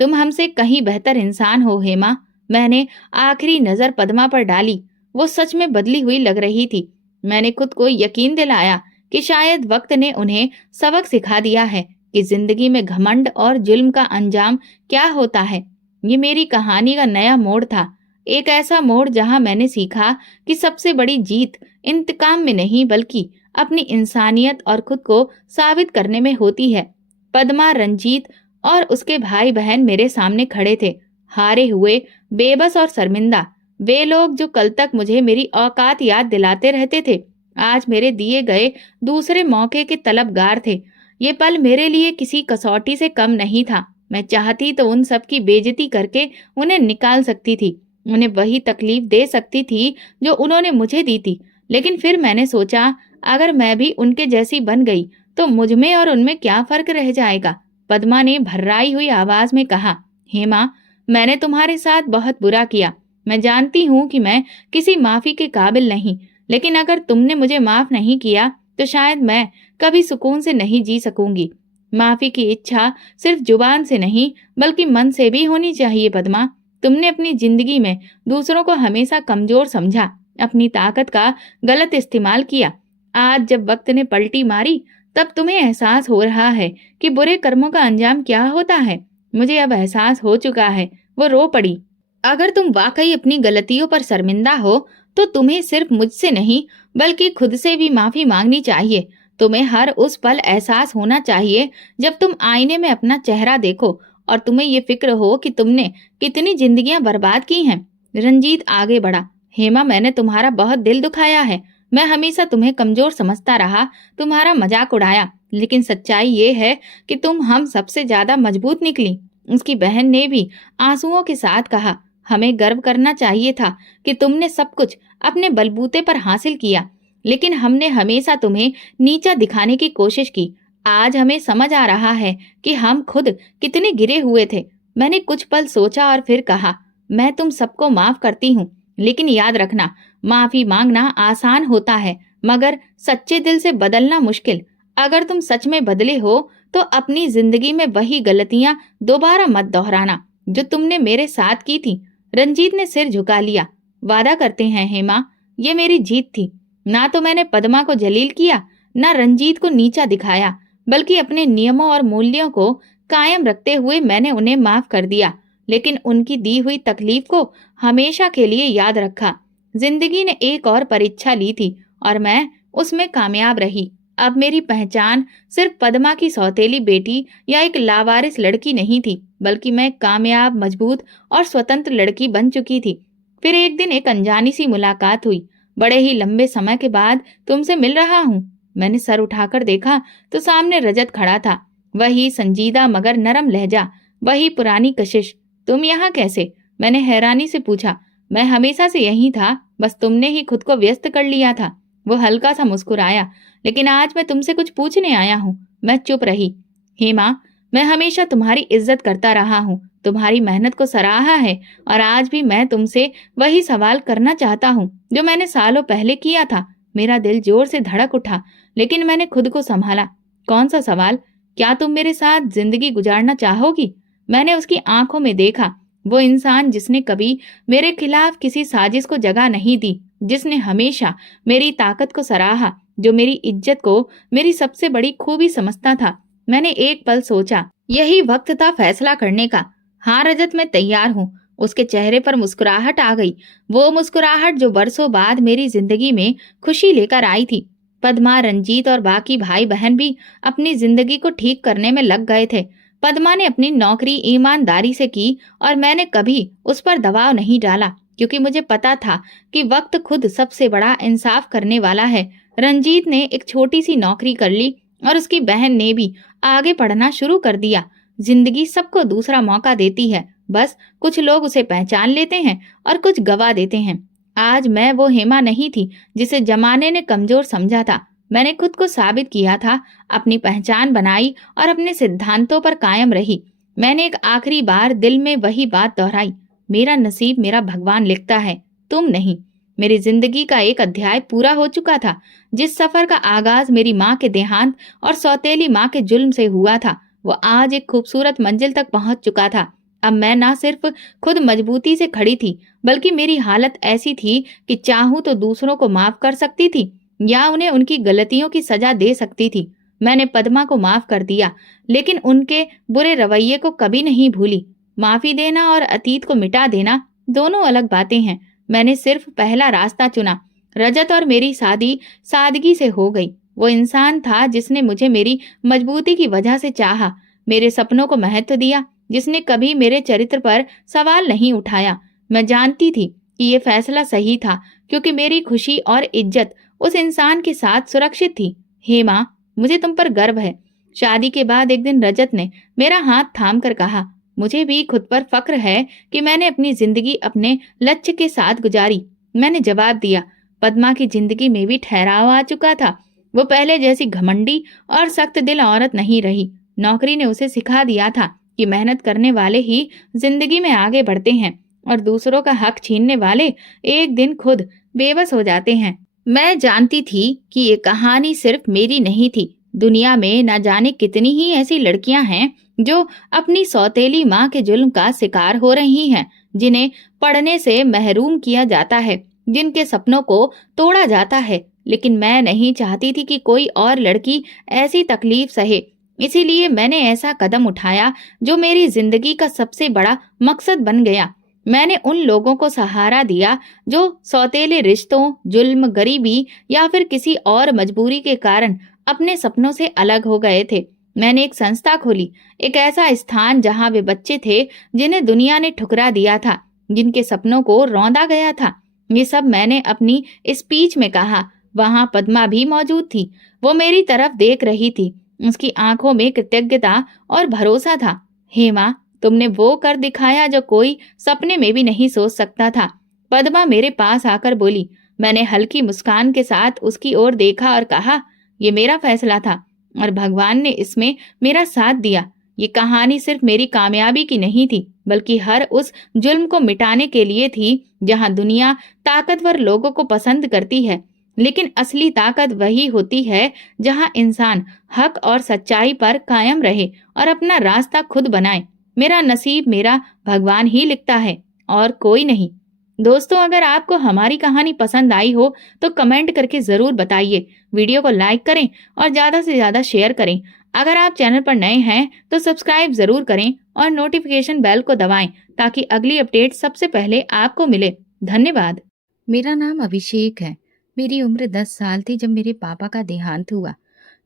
तुम हमसे कहीं बेहतर इंसान हो हेमा। मैंने आखिरी नजर पद्मा पर डाली। वो सच में बदली हुई लग रही थी। मैंने खुद को यकीन दिलाया कि शायद वक्त ने उन्हें सबक सिखा दिया है कि जिंदगी में घमंड और जुल्म का अंजाम क्या होता है। ये मेरी कहानी का नया मोड़ था, एक ऐसा मोड़ जहां मैंने सीखा कि सबसे बड़ी जीत इंतकाम में नहीं, बल्कि अपनी इंसानियत और खुद को साबित करने में होती है। पद्मा, रंजीत और उसके भाई बहन मेरे सामने खड़े थे, हारे हुए, बेबस और शर्मिंदा। वे लोग जो कल तक मुझे मेरी औकात याद दिलाते रहते थे, आज मेरे दिए गए दूसरे मौके के तलबगार थे। ये पल मेरे लिए किसी कसौटी से कम नहीं था। मैं चाहती तो उन सब की बेइज्जती करके उन्हें निकाल सकती थी, उन्हें वही तकलीफ दे सकती थी जो उन्होंने मुझे दी थी। लेकिन फिर मैंने सोचा, अगर मैं भी उनके जैसी बन गई तो मुझ में और उनमें क्या फर्क रह जाएगा। पद्मा ने भर्राई हुई आवाज में कहा, हेमा, मैंने तुम्हारे साथ बहुत बुरा किया। मैं जानती हूँ कि मैं किसी माफी के काबिल नहीं, लेकिन अगर तुमने मुझे माफ नहीं किया तो शायद मैं कभी सुकून से नहीं जी सकूंगी। माफी की इच्छा सिर्फ जुबान से नहीं बल्कि मन से भी होनी चाहिए पद्मा। तुमने अपनी जिंदगी में दूसरों को हमेशा कमजोर समझा, अपनी ताकत का गलत इस्तेमाल किया। आज जब वक्त ने पलटी मारी तब तुम्हें एहसास हो रहा है कि बुरे कर्मों का अंजाम क्या होता है। मुझे अब एहसास हो चुका है। वो रो पड़ी। अगर तुम वाकई अपनी गलतियों पर शर्मिंदा हो तो तुम्हें सिर्फ मुझसे नहीं बल्कि खुद से भी माफी मांगनी चाहिए। तुम्हें हर उस पल एहसास होना चाहिए जब तुम आईने में अपना चेहरा देखो और तुम्हें ये फिक्र हो कि तुमने कितनी जिंदगियां बर्बाद की हैं। रंजीत आगे बढ़ा। हेमा, मैंने तुम्हारा बहुत दिल दुखाया है। मैं हमेशा तुम्हें कमजोर समझता रहा, तुम्हारा मजाक उड़ाया, लेकिन सच्चाई ये है कि तुम हम सबसे ज्यादा मजबूत निकली। उसकी बहन ने भी आंसुओं के साथ कहा, हमें गर्व करना चाहिए था कि तुमने सब कुछ अपने बलबूते पर हासिल किया, लेकिन हमने हमेशा तुम्हें नीचा दिखाने की कोशिश की। आज हमें समझ आ रहा है कि हम खुद कितने गिरे हुए थे। मैंने कुछ पल सोचा और फिर कहा, मैं तुम सबको माफ करती हूँ, लेकिन याद रखना, माफी मांगना आसान होता है मगर सच्चे दिल से बदलना मुश्किल। अगर तुम सच में बदले हो तो अपनी जिंदगी में वही गलतियां दोबारा मत दोहराना जो तुमने मेरे साथ की थी। रंजीत ने सिर झुका लिया। वादा करते हैं हेमा, ये मेरी जीत थी। ना तो मैंने पद्मा को जलील किया, ना रंजीत को नीचा दिखाया, बल्कि अपने नियमों और मूल्यों को कायम रखते हुए मैंने उन्हें माफ कर दिया, लेकिन उनकी दी हुई तकलीफ को हमेशा के लिए याद रखा। जिंदगी ने एक और परीक्षा ली थी और मैं उसमें कामयाब रही। अब मेरी पहचान सिर्फ पद्मा की सौतेली बेटी या एक लावारिस लड़की नहीं थी, बल्कि मैं कामयाब, मजबूत और स्वतंत्र लड़की बन चुकी थी। फिर एक दिन एक अनजानी सी मुलाकात हुई। बड़े ही लंबे समय के बाद तुमसे मिल रहा हूँ। मैंने सर उठाकर देखा तो सामने रजत खड़ा था। वही संजीदा मगर नरम लहजा, वही पुरानी कशिश। तुम यहाँ कैसे? मैंने हैरानी से पूछा। मैं हमेशा से यही था, बस तुमने ही खुद को व्यस्त कर लिया था। वो हल्का सा मुस्कुराया। लेकिन आज मैं तुमसे कुछ पूछने आया हूँ। मैं चुप रही। हेमा, मैं हमेशा तुम्हारी इज्जत करता रहा हूँ, तुम्हारी मेहनत को सराहा है, और आज भी मैं तुमसे वही सवाल करना चाहता हूँ जो मैंने सालों पहले किया था। मेरा दिल जोर से धड़क उठा, लेकिन मैंने खुद को संभाला। कौन सा सवाल? क्या तुम मेरे साथ जिंदगी गुजारना चाहोगी? मैंने उसकी आंखों में देखा, वो इंसान जिसने कभी मेरे खिलाफ किसी साजिश को जगह नहीं दी, जिसने हमेशा मेरी ताकत को सराहा, जो मेरी इज्जत को मेरी सबसे बड़ी खूबी समझता था। मैंने एक पल सोचा, यही वक्त था फैसला करने का। हाँ रजत, मैं तैयार हूँ। उसके चेहरे पर मुस्कुराहट आ गई, वो मुस्कुराहट जो बरसों बाद मेरी जिंदगी में खुशी लेकर आई थी। पद्मा, रंजीत और बाकी भाई बहन भी अपनी जिंदगी को ठीक करने में लग गए थे। पद्मा ने अपनी नौकरी ईमानदारी से की और मैंने कभी उस पर दबाव नहीं डाला, क्योंकि मुझे पता था कि वक्त खुद सबसे बड़ा इंसाफ करने वाला है। रंजीत ने एक छोटी सी नौकरी कर ली और उसकी बहन ने भी आगे पढ़ना शुरू कर दिया। जिंदगी सबको दूसरा मौका देती है, बस कुछ लोग उसे पहचान लेते हैं और कुछ गवा देते हैं। आज मैं वो हेमा नहीं थी जिसे जमाने ने कमजोर समझा था। मैंने खुद को साबित किया था, अपनी पहचान बनाई और अपने सिद्धांतों पर कायम रही। मैंने एक आखिरी बार दिल में वही बात दोहराई, मेरा नसीब मेरा भगवान लिखता है, तुम नहीं। मेरी जिंदगी का एक अध्याय पूरा हो चुका था। जिस सफर का आगाज मेरी माँ के देहांत और सौतेली माँ के जुल्म से हुआ था, वो आज एक खूबसूरत मंजिल तक पहुंच चुका था। अब मैं ना सिर्फ खुद मजबूती से खड़ी थी, बल्कि मेरी हालत ऐसी थी कि चाहूं तो दूसरों को माफ कर सकती थी या उन्हें उनकी गलतियों की सजा दे सकती थी। मैंने पद्मा को माफ कर दिया, लेकिन उनके बुरे रवैये को कभी नहीं भूली। माफी देना और अतीत को मिटा देना दोनों अलग बातें हैं। मैंने सिर्फ पहला रास्ता चुना। रजत और मेरी शादी सादगी से हो गई। वो इंसान था जिसने मुझे मेरी मजबूती की वजह से चाहा, मेरे सपनों को महत्व दिया, जिसने कभी मेरे चरित्र पर सवाल नहीं उठाया। मैं जानती थी कि ये फैसला सही था, क्योंकि मेरी खुशी और इज्जत उस इंसान के साथ सुरक्षित थी। हेमा, मुझे तुम पर गर्व है। शादी के बाद एक दिन रजत ने मेरा हाथ थाम कर कहा, मुझे भी खुद पर फक्र है कि मैंने अपनी जिंदगी अपने लक्ष्य के साथ गुजारी। मैंने जवाब दिया, पद्मा की जिंदगी में भी ठहराव आ चुका था। वो पहले जैसी घमंडी और सख्त दिल औरत नहीं रही। नौकरी ने उसे सिखा दिया था कि मेहनत करने वाले ही जिंदगी में आगे बढ़ते हैं और दूसरों का हक छीनने वाले एक दिन खुद बेबस हो जाते हैं। मैं जानती थी कि ये कहानी सिर्फ मेरी नहीं थी, दुनिया में न जाने कितनी ही ऐसी लड़कियां हैं जो अपनी सौतेली माँ के जुल्म का शिकार हो रही हैं, जिन्हें पढ़ने से महरूम किया जाता है, जिनके सपनों को तोड़ा जाता है। लेकिन मैं नहीं चाहती थी कि कोई और लड़की ऐसी तकलीफ सहे। इसीलिए मैंने ऐसा कदम उठाया जो मेरी जिंदगी का सबसे बड़ा मकसद बन गया। मैंने उन लोगों को सहारा दिया जो सौतेले रिश्तों, जुल्म, गरीबी या फिर किसी और मजबूरी के कारण अपने सपनों से अलग हो गए थे। मैंने एक संस्था खोली, एक ऐसा स्थान जहां वे बच्चे थे जिन्हें दुनिया ने ठुकरा दिया था, जिनके सपनों को रौंदा गया था। ये सब मैंने अपनी स्पीच में कहा। वहां पद्मा भी मौजूद थी। वो मेरी तरफ देख रही थी। उसकी आंखों में कृतज्ञता और भरोसा था। हेमा, तुमने वो कर दिखाया जो कोई सपने में भी नहीं सोच सकता था। पद्मा मेरे पास आकर बोली। मैंने हल्की मुस्कान के साथ उसकी ओर देखा और कहा, ये मेरा फैसला था और भगवान ने इसमें मेरा साथ दिया। ये कहानी सिर्फ मेरी कामयाबी की नहीं थी, बल्कि हर उस जुल्म को मिटाने के लिए थी जहां दुनिया ताकतवर लोगों को पसंद करती है, लेकिन असली ताकत वही होती है जहां इंसान हक और सच्चाई पर कायम रहे और अपना रास्ता खुद बनाए। मेरा नसीब मेरा भगवान ही लिखता है और कोई नहीं। दोस्तों, अगर आपको हमारी कहानी पसंद आई हो तो कमेंट करके जरूर बताइए। वीडियो को लाइक करें और ज्यादा से ज्यादा शेयर करें। अगर आप चैनल पर नए हैं तो सब्सक्राइब जरूर करें और नोटिफिकेशन बेल को दबाएं ताकि अगली अपडेट सबसे पहले आपको मिले। धन्यवाद। मेरा नाम अभिषेक है। मेरी उम्र 10 साल थी जब मेरे पापा का देहांत हुआ।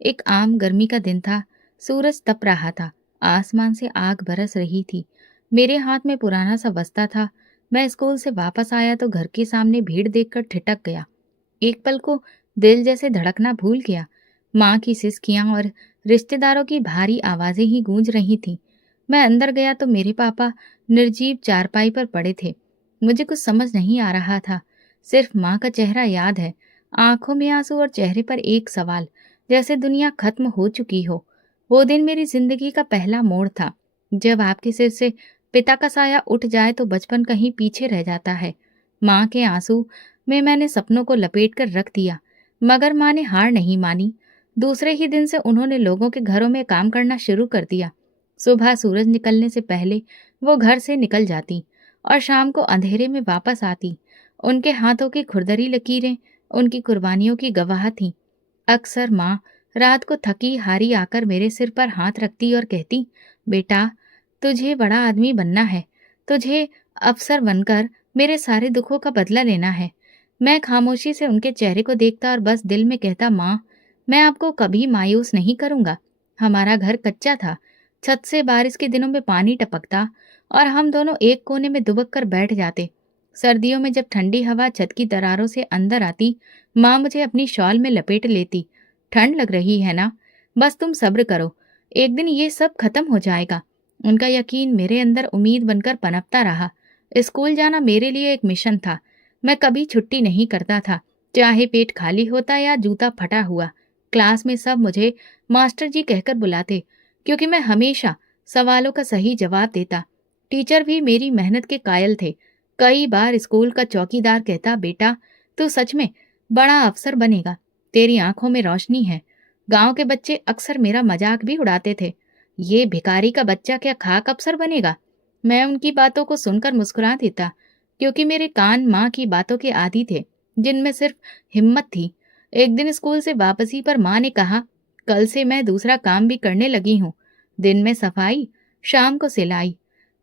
एक आम गर्मी का दिन था। सूरज तप रहा था। आसमान से आग बरस रही थी। मेरे हाथ में पुराना सा बस्ता था। मैं स्कूल से वापस आया तो घर के सामने भीड़ देखकर ठिठक गया। एक पल को दिल जैसे धड़कना भूल गया। माँ की सिसकियां और रिश्तेदारों की भारी आवाजें ही गूंज रही थीं। मैं अंदर गया तो मेरे पापा निर्जीव चारपाई पर पड़े थे। मुझे कुछ समझ नहीं आ रहा था। सिर्फ माँ का चेहरा याद है। आंखों में आंसू और चेहरे पर एक सवाल, जैसे दुनिया खत्म हो चुकी हो। वो दिन मेरी जिंदगी का पहला मोड़ था। जब आपके सिर से पिता का साया उठ जाए तो बचपन कहीं पीछे रह जाता है। माँ के आंसू में मैंने सपनों को लपेट कर रख दिया, मगर माँ ने हार नहीं मानी। दूसरे ही दिन से उन्होंने लोगों के घरों में काम करना शुरू कर दिया। सुबह सूरज निकलने से पहले वो घर से निकल जाती और शाम को अंधेरे में वापस आती। उनके हाथों की खुरदरी लकीरें उनकी कुर्बानियों की गवाह थीं। अक्सर माँ रात को थकी हारी आकर मेरे सिर पर हाथ रखती और कहती, बेटा, तुझे बड़ा आदमी बनना है। तुझे अफसर बनकर मेरे सारे दुखों का बदला लेना है। मैं खामोशी से उनके चेहरे को देखता और बस दिल में कहता, माँ, मैं आपको कभी मायूस नहीं करूंगा। हमारा घर कच्चा था। छत से बारिश के दिनों में पानी टपकता और हम दोनों एक कोने में दुबक कर बैठ जाते। सर्दियों में जब ठंडी हवा छत की दरारों से अंदर आती, माँ मुझे अपनी शॉल में लपेट लेती। ठंड लग रही है ना? बस तुम सब्र करो, एक दिन ये सब खत्म हो जाएगा। उनका यकीन मेरे अंदर उम्मीद बनकर पनपता रहा। स्कूल जाना मेरे लिए एक मिशन था। मैं कभी छुट्टी नहीं करता था, चाहे पेट खाली होता या जूता फटा हुआ। क्लास में सब मुझे मास्टर जी कहकर बुलाते, क्योंकि मैं हमेशा सवालों का सही जवाब देता। टीचर भी मेरी मेहनत के कायल थे। कई बार स्कूल का चौकीदार कहता, बेटा, तू सच में बड़ा अफसर बनेगा, तेरी आंखों में रोशनी है। गांव के बच्चे अक्सर मेरा मजाक भी उड़ाते थे, ये भिखारी का बच्चा क्या खाक अफसर बनेगा। मैं उनकी बातों को सुनकर मुस्कुरा देता, क्योंकि मेरे कान माँ की बातों के आदी थे, जिनमें सिर्फ हिम्मत थी। एक दिन स्कूल से वापसी पर माँ ने कहा, कल से मैं दूसरा काम भी करने लगी हूँ। दिन में सफाई, शाम को सिलाई।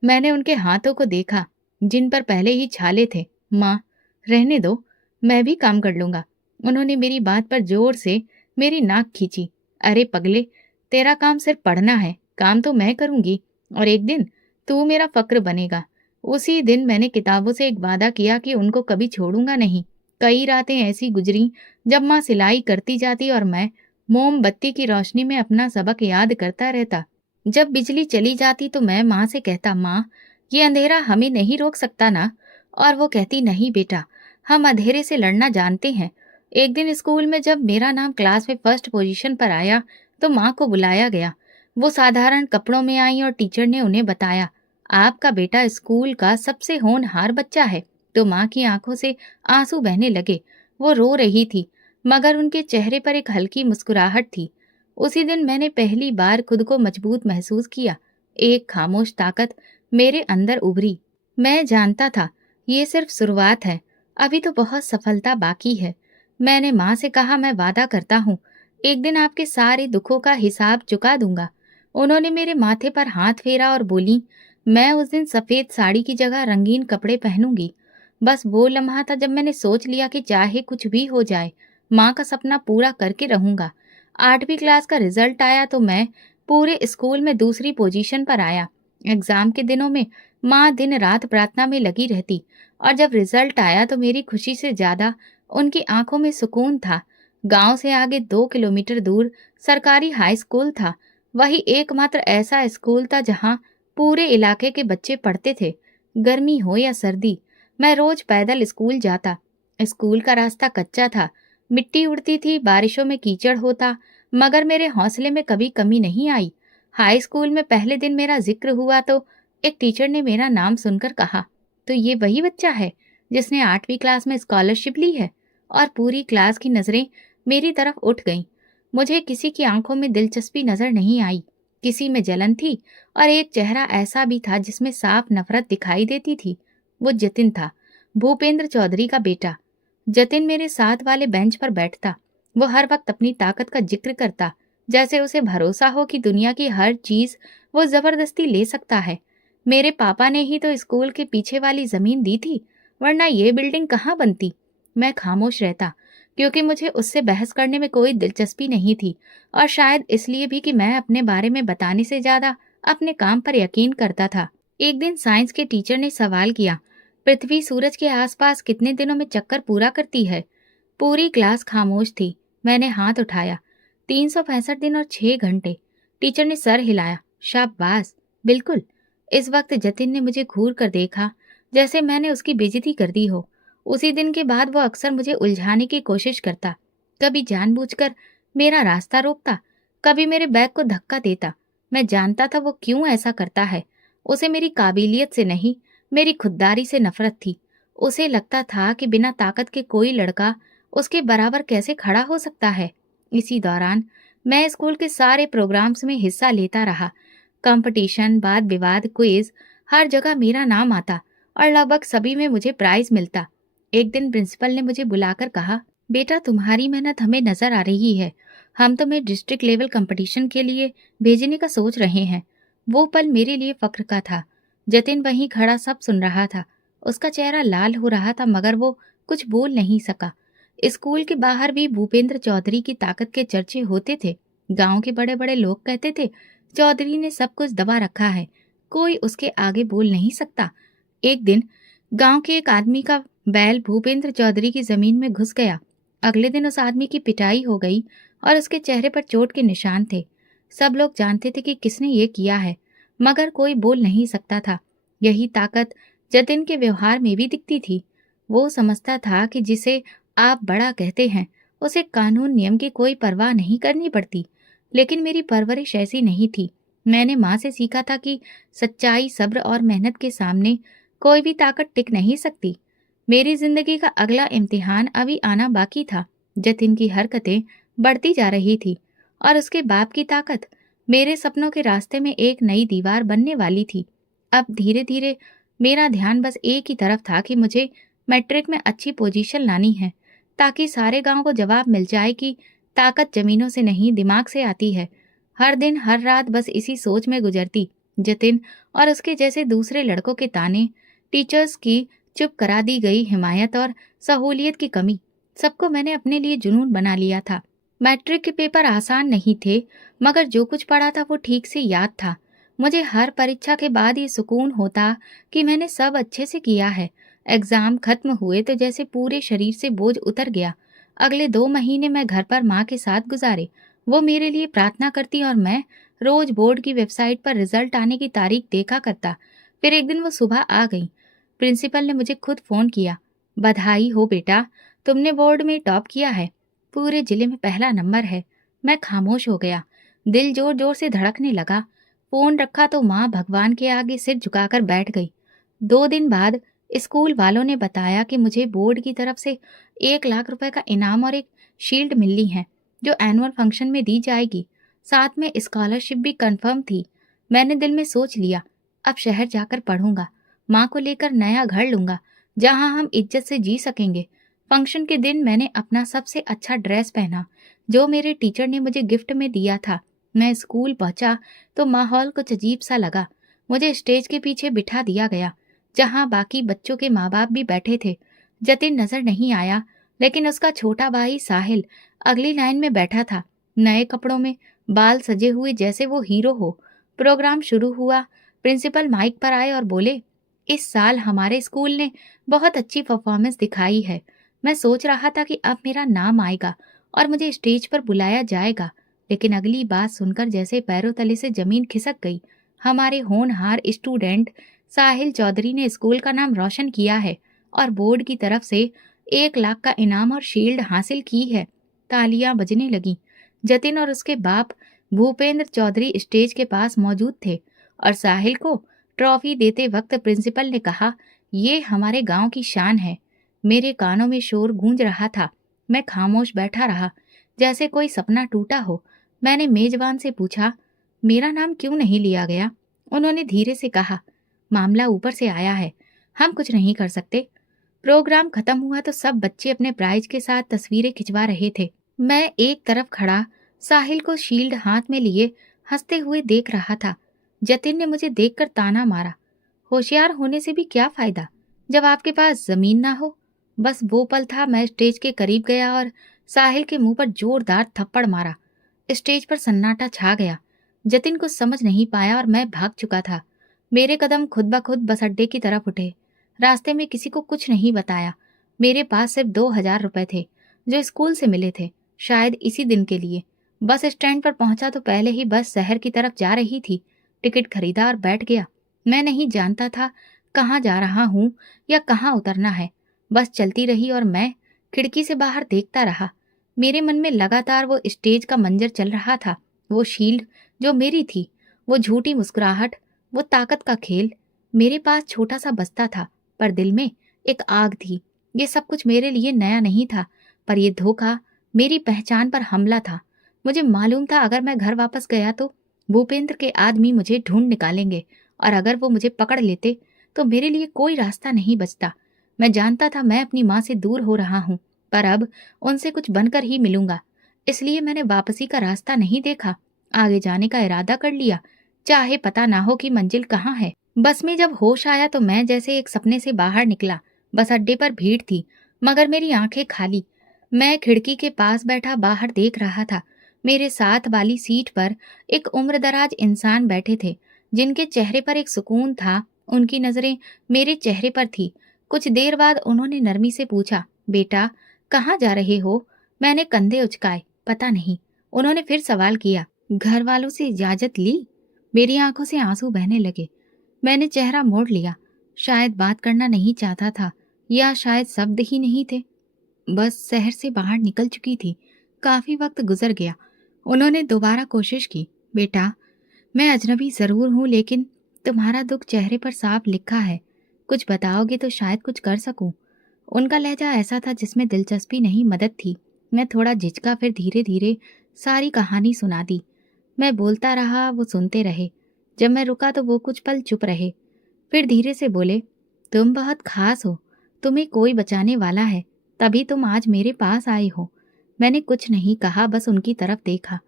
मैंने उनके हाथों को देखा, जिन पर पहले ही छाले थे। माँ, रहने दो, मैं भी काम कर लूंगा। उन्होंने मेरी बात पर जोर से मेरी नाक खींची। अरे पगले, तेरा काम सिर्फ पढ़ना है, काम तो मैं करूंगी और एक दिन तू मेरा फक्र बनेगा। उसी दिन मैंने किताबों से एक वादा किया कि उनको कभी छोड़ूंगा नहीं। कई रातें ऐसी गुजरी जब माँ सिलाई करती जाती और मैं मोमबत्ती की रोशनी में अपना सबक याद करता रहता। जब बिजली चली जाती तो मैं माँ से कहता, माँ, ये अंधेरा हमें नहीं रोक सकता ना? और वो कहती, नहीं बेटा, हम अंधेरे से लड़ना जानते हैं। एक दिन स्कूल में जब मेरा नाम क्लास में फर्स्ट पोजीशन पर आया तो माँ को बुलाया गया। वो साधारण कपड़ों में आई और टीचर ने उन्हें बताया, आपका बेटा स्कूल का सबसे होनहार बच्चा है। तो माँ की आंखों से आंसू बहने लगे। वो रो रही थी, मगर उनके चेहरे पर एक हल्की मुस्कुराहट थी। उसी दिन मैंने पहली बार खुद को मजबूत महसूस किया। एक खामोश ताकत मेरे अंदर उभरी। मैं जानता था ये सिर्फ शुरुआत है, अभी तो बहुत सफलता बाकी है। मैंने माँ से कहा, मैं वादा करता हूँ एक दिन आपके सारे दुखों का हिसाब चुका दूंगा। उन्होंने मेरे माथे पर हाथ फेरा और बोली, मैं उस दिन सफेद साड़ी की जगह रंगीन कपड़े पहनूंगी। बस वो लम्हा था जब मैंने सोच लिया कि चाहे कुछ भी हो जाए, माँ का सपना पूरा करके रहूंगा। 8वीं क्लास का रिजल्ट आया तो मैं पूरे स्कूल में दूसरी पोजीशन पर आया। एग्जाम के दिनों में माँ दिन रात प्रार्थना में लगी रहती, और जब रिजल्ट आया तो मेरी खुशी से ज्यादा उनकी आंखों में सुकून था। गांव से आगे 2 किलोमीटर दूर सरकारी हाई स्कूल था। वही एकमात्र ऐसा स्कूल था जहां पूरे इलाके के बच्चे पढ़ते थे। गर्मी हो या सर्दी, मैं रोज पैदल स्कूल जाता। स्कूल का रास्ता कच्चा था, मिट्टी उड़ती थी, बारिशों में कीचड़ होता, मगर मेरे हौसले में कभी कमी नहीं आई। हाई स्कूल में पहले दिन मेरा जिक्र हुआ तो एक टीचर ने मेरा नाम सुनकर कहा, तो ये वही बच्चा है जिसने 8वीं क्लास में स्कॉलरशिप ली है। और पूरी क्लास की नजरें मेरी तरफ उठ गईं। मुझे किसी की आंखों में दिलचस्पी नजर नहीं आई, किसी में जलन थी, और एक चेहरा ऐसा भी था जिसमें साफ नफरत दिखाई देती थी। वो जतिन था, भूपेंद्र चौधरी का बेटा। जतिन मेरे साथ वाले बेंच पर बैठता। वो हर वक्त अपनी ताकत का जिक्र करता, जैसे उसे भरोसा हो कि दुनिया की हर चीज वो जबरदस्ती ले सकता है। मेरे पापा ने ही तो स्कूल के पीछे वाली जमीन दी थी, वरना ये बिल्डिंग कहाँ बनती। मैं खामोश रहता, क्योंकि मुझे उससे बहस करने में कोई दिलचस्पी नहीं थी, और शायद इसलिए भी कि मैं अपने बारे में बताने से ज्यादा अपने काम पर यकीन करता था। एक दिन साइंस के टीचर ने सवाल किया, पृथ्वी सूरज के आसपास कितने दिनों में चक्कर पूरा करती है? पूरी क्लास खामोश थी। मैंने हाथ उठाया, 365 दिन और 6 घंटे। टीचर ने सर हिलाया, शाबाश, बिल्कुल। इस वक्त जतिन ने मुझे घूर कर देखा, जैसे मैंने उसकी बेइज्जती कर दी हो। उसी दिन के बाद वो अक्सर मुझे उलझाने की कोशिश करता, कभी जानबूझकर मेरा रास्ता रोकता, कभी मेरे बैग को धक्का देता। मैं जानता था वो क्यों ऐसा करता है। उसे मेरी काबिलियत से नहीं, मेरी खुददारी से नफरत थी। उसे लगता था कि बिना ताकत के कोई लड़का उसके बराबर कैसे खड़ा हो सकता है। इसी दौरान मैं स्कूल के सारे प्रोग्राम्स में हिस्सा लेता रहा। कंपटीशन, वाद विवाद, क्विज, हर जगह मेरा नाम आता, और लगभग सभी में मुझे प्राइज मिलता। एक दिन प्रिंसिपल ने मुझे बुलाकर कहा, बेटा तुम्हारी मेहनत हमें नजर आ रही है, हम तुम्हें डिस्ट्रिक्ट लेवल कंपटीशन के लिए भेजने का सोच रहे हैं। वो पल मेरे लिए फक्र का था। जतिन वहीं खड़ा सब सुन रहा था। उसका चेहरा लाल हो रहा था, मगर वो कुछ बोल नहीं सका। स्कूल के बाहर भी भूपेंद्र चौधरी की ताकत के चर्चे होते थे। गांव के बड़े बड़े लोग कहते थे, चौधरी ने सब कुछ दबा रखा है, कोई उसके आगे बोल नहीं सकता। एक दिन गांव के एक आदमी का बैल भूपेंद्र चौधरी की जमीन में घुस गया। अगले दिन उस आदमी की पिटाई हो गई, और उसके चेहरे पर चोट के निशान थे। सब लोग जानते थे कि किसने ये किया है, मगर कोई बोल नहीं सकता था। यही ताकत जतिन के व्यवहार में भी दिखती थी। वो समझता था कि जिसे आप बड़ा कहते हैं, उसे कानून नियम की कोई परवाह नहीं करनी पड़ती। लेकिन मेरी परवरिश ऐसी नहीं थी। मैंने माँ से सीखा था कि सच्चाई, सब्र और मेहनत के सामने कोई भी ताकत टिक नहीं सकती। मेरी जिंदगी का अगला इम्तिहान अभी आना बाकी था। जतिन की हरकतें बढ़ती जा रही थी, और उसके बाप की ताकत मेरे सपनों के रास्ते में एक नई दीवार बनने वाली थी। अब धीरे धीरे मेरा ध्यान बस एक ही तरफ था कि मुझे मैट्रिक में अच्छी पोजीशन लानी है, ताकि सारे गांव को जवाब मिल जाए कि ताकत जमीनों से नहीं, दिमाग से आती है। हर दिन हर रात बस इसी सोच में गुजरती। जतिन और उसके जैसे दूसरे लड़कों के ताने, टीचर्स की चुप करा दी गई हिमायत और सहूलियत की कमी, सबको मैंने अपने लिए जुनून बना लिया था। मैट्रिक के पेपर आसान नहीं थे, मगर जो कुछ पढ़ा था वो ठीक से याद था। मुझे हर परीक्षा के बाद ये सुकून होता कि मैंने सब अच्छे से किया है। एग्जाम खत्म हुए तो जैसे पूरे शरीर से बोझ उतर गया। अगले 2 महीने मैं घर पर माँ के साथ गुजारे। वो मेरे लिए प्रार्थना करती और मैं रोज बोर्ड की वेबसाइट पर रिजल्ट आने की तारीख देखा करता। फिर एक दिन वो सुबह आ गई। प्रिंसिपल ने मुझे खुद फोन किया, बधाई हो बेटा, तुमने बोर्ड में टॉप किया है, पूरे जिले में पहला नंबर है। मैं खामोश हो गया, दिल जोर जोर से धड़कने लगा। फोन रखा तो माँ भगवान के आगे सिर झुकाकर बैठ गई। 2 दिन बाद स्कूल वालों ने बताया कि मुझे बोर्ड की तरफ से 1 लाख रुपए का इनाम और एक शील्ड मिलनी है, जो एनुअल फंक्शन में दी जाएगी। साथ में स्कॉलरशिप भी कंफर्म थी। मैंने दिल में सोच लिया, अब शहर जाकर पढ़ूंगा, माँ को लेकर नया घर लूंगा जहाँ हम इज्जत से जी सकेंगे। फंक्शन के दिन मैंने अपना सबसे अच्छा ड्रेस पहना जो मेरे टीचर ने मुझे गिफ्ट में दिया था। मैं स्कूल पहुंचा तो माहौल कुछ अजीब सा लगा। मुझे स्टेज के पीछे बिठा दिया गया जहां बाकी बच्चों के माँ बाप भी बैठे थे। जतिन नजर नहीं आया, लेकिन उसका छोटा भाई साहिल अगली लाइन में बैठा था, नए कपड़ों में, बाल सजे हुए जैसे वो हीरो हो। प्रोग्राम शुरू हुआ। प्रिंसिपल माइक पर आए और बोले, इस साल हमारे स्कूल ने बहुत अच्छी परफॉर्मेंस दिखाई है। मैं सोच रहा था कि अब मेरा नाम आएगा और मुझे स्टेज पर बुलाया जाएगा, लेकिन अगली बात सुनकर जैसे पैरों तले से जमीन खिसक गई। हमारे होनहार स्टूडेंट साहिल चौधरी ने स्कूल का नाम रोशन किया है और बोर्ड की तरफ से 1 लाख का इनाम और शील्ड हासिल की है। तालियां बजने लगी। जतिन और उसके बाप भूपेंद्र चौधरी स्टेज के पास मौजूद थे और साहिल को ट्रॉफी देते वक्त प्रिंसिपल ने कहा, ये हमारे गांव की शान है। मेरे कानों में शोर गूंज रहा था। मैं खामोश बैठा रहा, जैसे कोई सपना टूटा हो। मैंने मेजबान से पूछा, मेरा नाम क्यों नहीं लिया गया? उन्होंने धीरे से कहा, मामला ऊपर से आया है, हम कुछ नहीं कर सकते। प्रोग्राम खत्म हुआ तो सब बच्चे अपने प्राइज के साथ तस्वीरें खिंचवा रहे थे। मैं एक तरफ खड़ा साहिल को शील्ड हाथ में लिए हंसते हुए देख रहा था। जतिन ने मुझे देखकर ताना मारा, होशियार होने से भी क्या फायदा जब आपके पास जमीन ना हो। बस वो पल था, मैं स्टेज के करीब गया और साहिल के मुंह पर जोरदार थप्पड़ मारा। स्टेज पर सन्नाटा छा गया। जतिन कुछ समझ नहीं पाया और मैं भाग चुका था। मेरे कदम खुद ब खुद बस अड्डे की तरफ उठे। रास्ते में किसी को कुछ नहीं बताया। मेरे पास सिर्फ 2,000 रुपए थे जो स्कूल से मिले थे, शायद इसी दिन के लिए। बस स्टैंड पर पहुंचा तो पहले ही बस शहर की तरफ जा रही थी। टिकट खरीदा और बैठ गया। मैं नहीं जानता था कहाँ जा रहा हूँ या कहाँ उतरना है। बस चलती रही और मैं खिड़की से बाहर देखता रहा। मेरे मन में लगातार वो स्टेज का मंजर चल रहा था, वो शील्ड जो मेरी थी, वो झूठी मुस्कुराहट, वो ताकत का खेल। मेरे पास छोटा सा बस्ता था, पर दिल में एक आग थी। ये सब कुछ मेरे लिए नया नहीं था, पर यह धोखा मेरी पहचान पर हमला था। मुझे मालूम था अगर मैं घर वापस गया तो भूपेंद्र के आदमी मुझे ढूंढ निकालेंगे, और अगर वो मुझे पकड़ लेते तो मेरे लिए कोई रास्ता नहीं बचता। मैं जानता था मैं अपनी माँ से दूर हो रहा हूँ, पर अब उनसे कुछ बनकर ही मिलूंगा। इसलिए मैंने वापसी का रास्ता नहीं देखा, आगे जाने का इरादा कर लिया, चाहे पता ना हो कि मंजिल कहाँ है। बस में जब होश आया तो मैं जैसे एक सपने से बाहर निकला। बस अड्डे पर भीड़ थी, मगर मेरी आंखें खाली। मैं खिड़की के पास बैठा बाहर देख रहा था। मेरे साथ वाली सीट पर एक उम्रदराज इंसान बैठे थे, जिनके चेहरे पर एक सुकून था। उनकी नजरें मेरे चेहरे पर थी। कुछ देर बाद उन्होंने नरमी से पूछा, बेटा कहाँ जा रहे हो? मैंने कंधे उचकाए, पता नहीं। उन्होंने फिर सवाल किया, घर वालों से इजाजत ली? मेरी आंखों से आंसू बहने लगे। मैंने चेहरा मोड़ लिया। शायद बात करना नहीं चाहता था, या शायद शब्द ही नहीं थे। बस शहर से बाहर निकल चुकी थी। काफी वक्त गुजर गया। उन्होंने दोबारा कोशिश की, बेटा मैं अजनबी जरूर हूँ, लेकिन तुम्हारा दुख चेहरे पर साफ लिखा है। कुछ बताओगे तो शायद कुछ कर सकूं। उनका लहजा ऐसा था जिसमें दिलचस्पी नहीं, मदद थी। मैं थोड़ा झिझका, फिर धीरे धीरे सारी कहानी सुना दी। मैं बोलता रहा, वो सुनते रहे। जब मैं रुका तो वो कुछ पल चुप रहे, फिर धीरे से बोले, तुम बहुत खास हो, तुम्हें कोई बचाने वाला है, तभी तुम आज मेरे पास आए हो। मैंने कुछ नहीं कहा, बस उनकी तरफ देखा।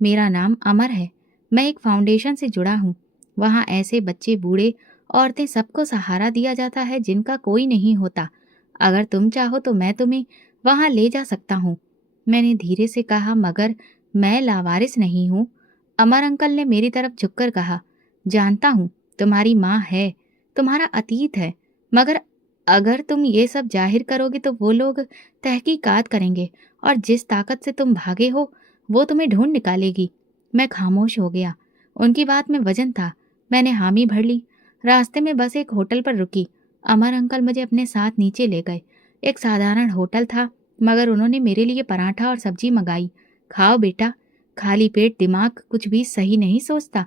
मेरा नाम अमर है। मैं एक फाउंडेशन से जुड़ा हूँ। वहाँ ऐसे बच्चे, बूढ़े, औरतें, सबको सहारा दिया जाता है जिनका कोई नहीं होता। अगर तुम चाहो तो मैं तुम्हें वहाँ ले जा सकता हूँ। मैंने धीरे से कहा, मगर मैं लावारिस नहीं हूँ। अमर अंकल ने मेरी तरफ झुककर कहा, जानता हूँ तुम्हारी माँ है, तुम्हारा अतीत है, मगर अगर तुम ये सब जाहिर करोगे तो वो लोग तहकीकात करेंगे, और जिस ताकत से तुम भागे हो वो तुम्हें ढूंढ निकालेगी। मैं खामोश हो गया। उनकी बात में वजन था। मैंने हामी भर ली। रास्ते में बस एक होटल पर रुकी। अमर अंकल मुझे अपने साथ नीचे ले गए। एक साधारण होटल था, मगर उन्होंने मेरे लिए पराठा और सब्जी मंगाई। खाओ बेटा, खाली पेट दिमाग कुछ भी सही नहीं सोचता।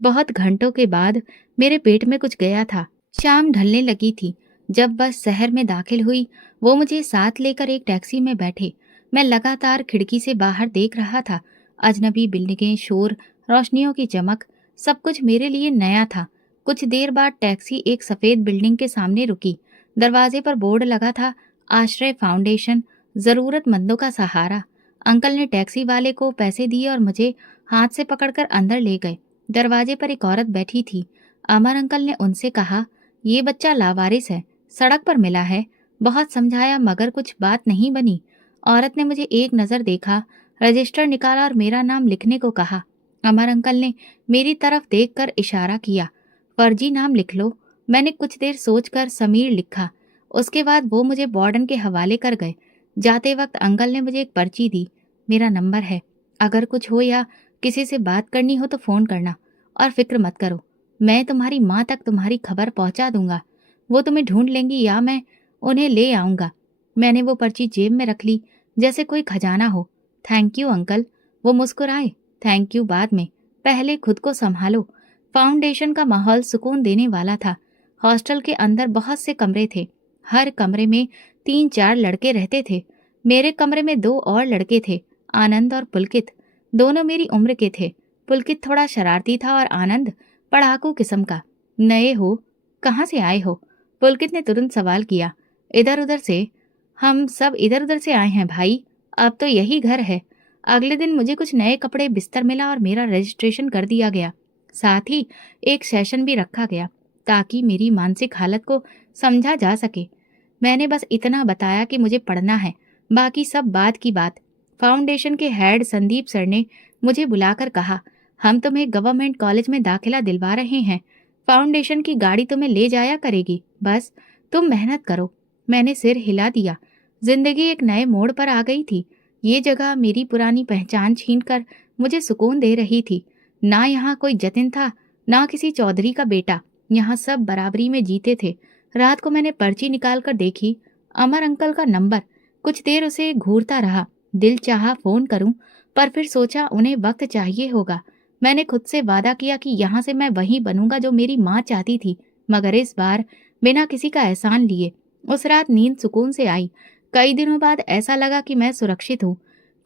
बहुत घंटों के बाद मेरे पेट में कुछ गया था। शाम ढलने लगी थी। जब बस शहर में दाखिल हुई, वो मुझे साथ लेकर एक टैक्सी में बैठे। मैं लगातार खिड़की से बाहर देख रहा था। अजनबी बिल्डिंगें, शोर, रोशनियों की चमक, सब कुछ मेरे लिए नया था। कुछ देर बाद टैक्सी एक सफेद बिल्डिंग के सामने रुकी। दरवाजे पर बोर्ड लगा था, आश्रय फाउंडेशन, जरूरतमंदों का सहारा। अंकल ने टैक्सी वाले को पैसे दिए और मुझे हाथ से पकड़कर अंदर ले गए। दरवाजे पर एक औरत बैठी थी। अमर अंकल ने उनसे कहा, ये बच्चा लावारिस है, सड़क पर मिला है। बहुत समझाया मगर कुछ बात नहीं बनी। औरत ने मुझे एक नज़र देखा, रजिस्टर निकाला और मेरा नाम लिखने को कहा। अमर अंकल ने मेरी तरफ देखकर इशारा किया, फर्जी नाम लिख लो। मैंने कुछ देर सोचकर समीर लिखा। उसके बाद वो मुझे वार्डन के हवाले कर गए। जाते वक्त अंकल ने मुझे एक पर्ची दी। मेरा नंबर है, अगर कुछ हो या किसी से बात करनी हो तो फ़ोन करना। और फिक्र मत करो, मैं तुम्हारी माँ तक तुम्हारी खबर पहुँचा दूंगा। वो तुम्हें ढूंढ लेंगी या मैं उन्हें ले आऊँगा। मैंने वो पर्ची जेब में रख ली जैसे कोई खजाना हो। Thank you uncle. वो मुस्कुराए। थैंक यू बाद में, पहले खुद को संभालो। फाउंडेशन का माहौल सुकून देने वाला था। हॉस्टल के अंदर बहुत से कमरे थे। हर कमरे में 3-4 लड़के रहते थे। मेरे कमरे में 2 और लड़के थे, आनंद और पुलकित। दोनों मेरी उम्र के थे। पुलकित थोड़ा शरारती था और आनंद पढ़ाकू किस्म का। नए हो? कहाँ से आए हो? पुलकित ने तुरंत सवाल किया। इधर उधर से। हम सब इधर उधर से आए हैं भाई, अब तो यही घर है। अगले दिन मुझे कुछ नए कपड़े, बिस्तर मिला और मेरा रजिस्ट्रेशन कर दिया गया। साथ ही एक सेशन भी रखा गया ताकि मेरी मानसिक हालत को समझा जा सके। मैंने बस इतना बताया कि मुझे पढ़ना है, बाकी सब बाद की बात। फाउंडेशन के हेड संदीप सर ने मुझे बुलाकर कहा, हम तुम्हें गवर्नमेंट कॉलेज में दाखिला दिलवा रहे हैं। फाउंडेशन की गाड़ी तुम्हें ले जाया करेगी, बस तुम मेहनत करो। मैंने सिर हिला दिया। जिंदगी एक नए मोड़ पर आ गई थी। ये जगह मेरी पुरानी पहचान छीनकर मुझे सुकून दे रही थी। ना यहाँ कोई जतिन था, ना किसी चौधरी का बेटा। यहाँ सब बराबरी में जीते थे। रात को मैंने पर्ची निकाल कर देखी, अमर अंकल का नंबर। कुछ देर उसे घूरता रहा। दिल चाहा फ़ोन करूं, पर फिर सोचा उन्हें वक्त चाहिए होगा। मैंने खुद से वादा किया कि यहाँ से मैं वही बनूंगा जो मेरी माँ चाहती थी, मगर इस बार बिना किसी का एहसान लिए। उस रात नींद सुकून से आई। कई दिनों बाद ऐसा लगा कि मैं सुरक्षित हूँ।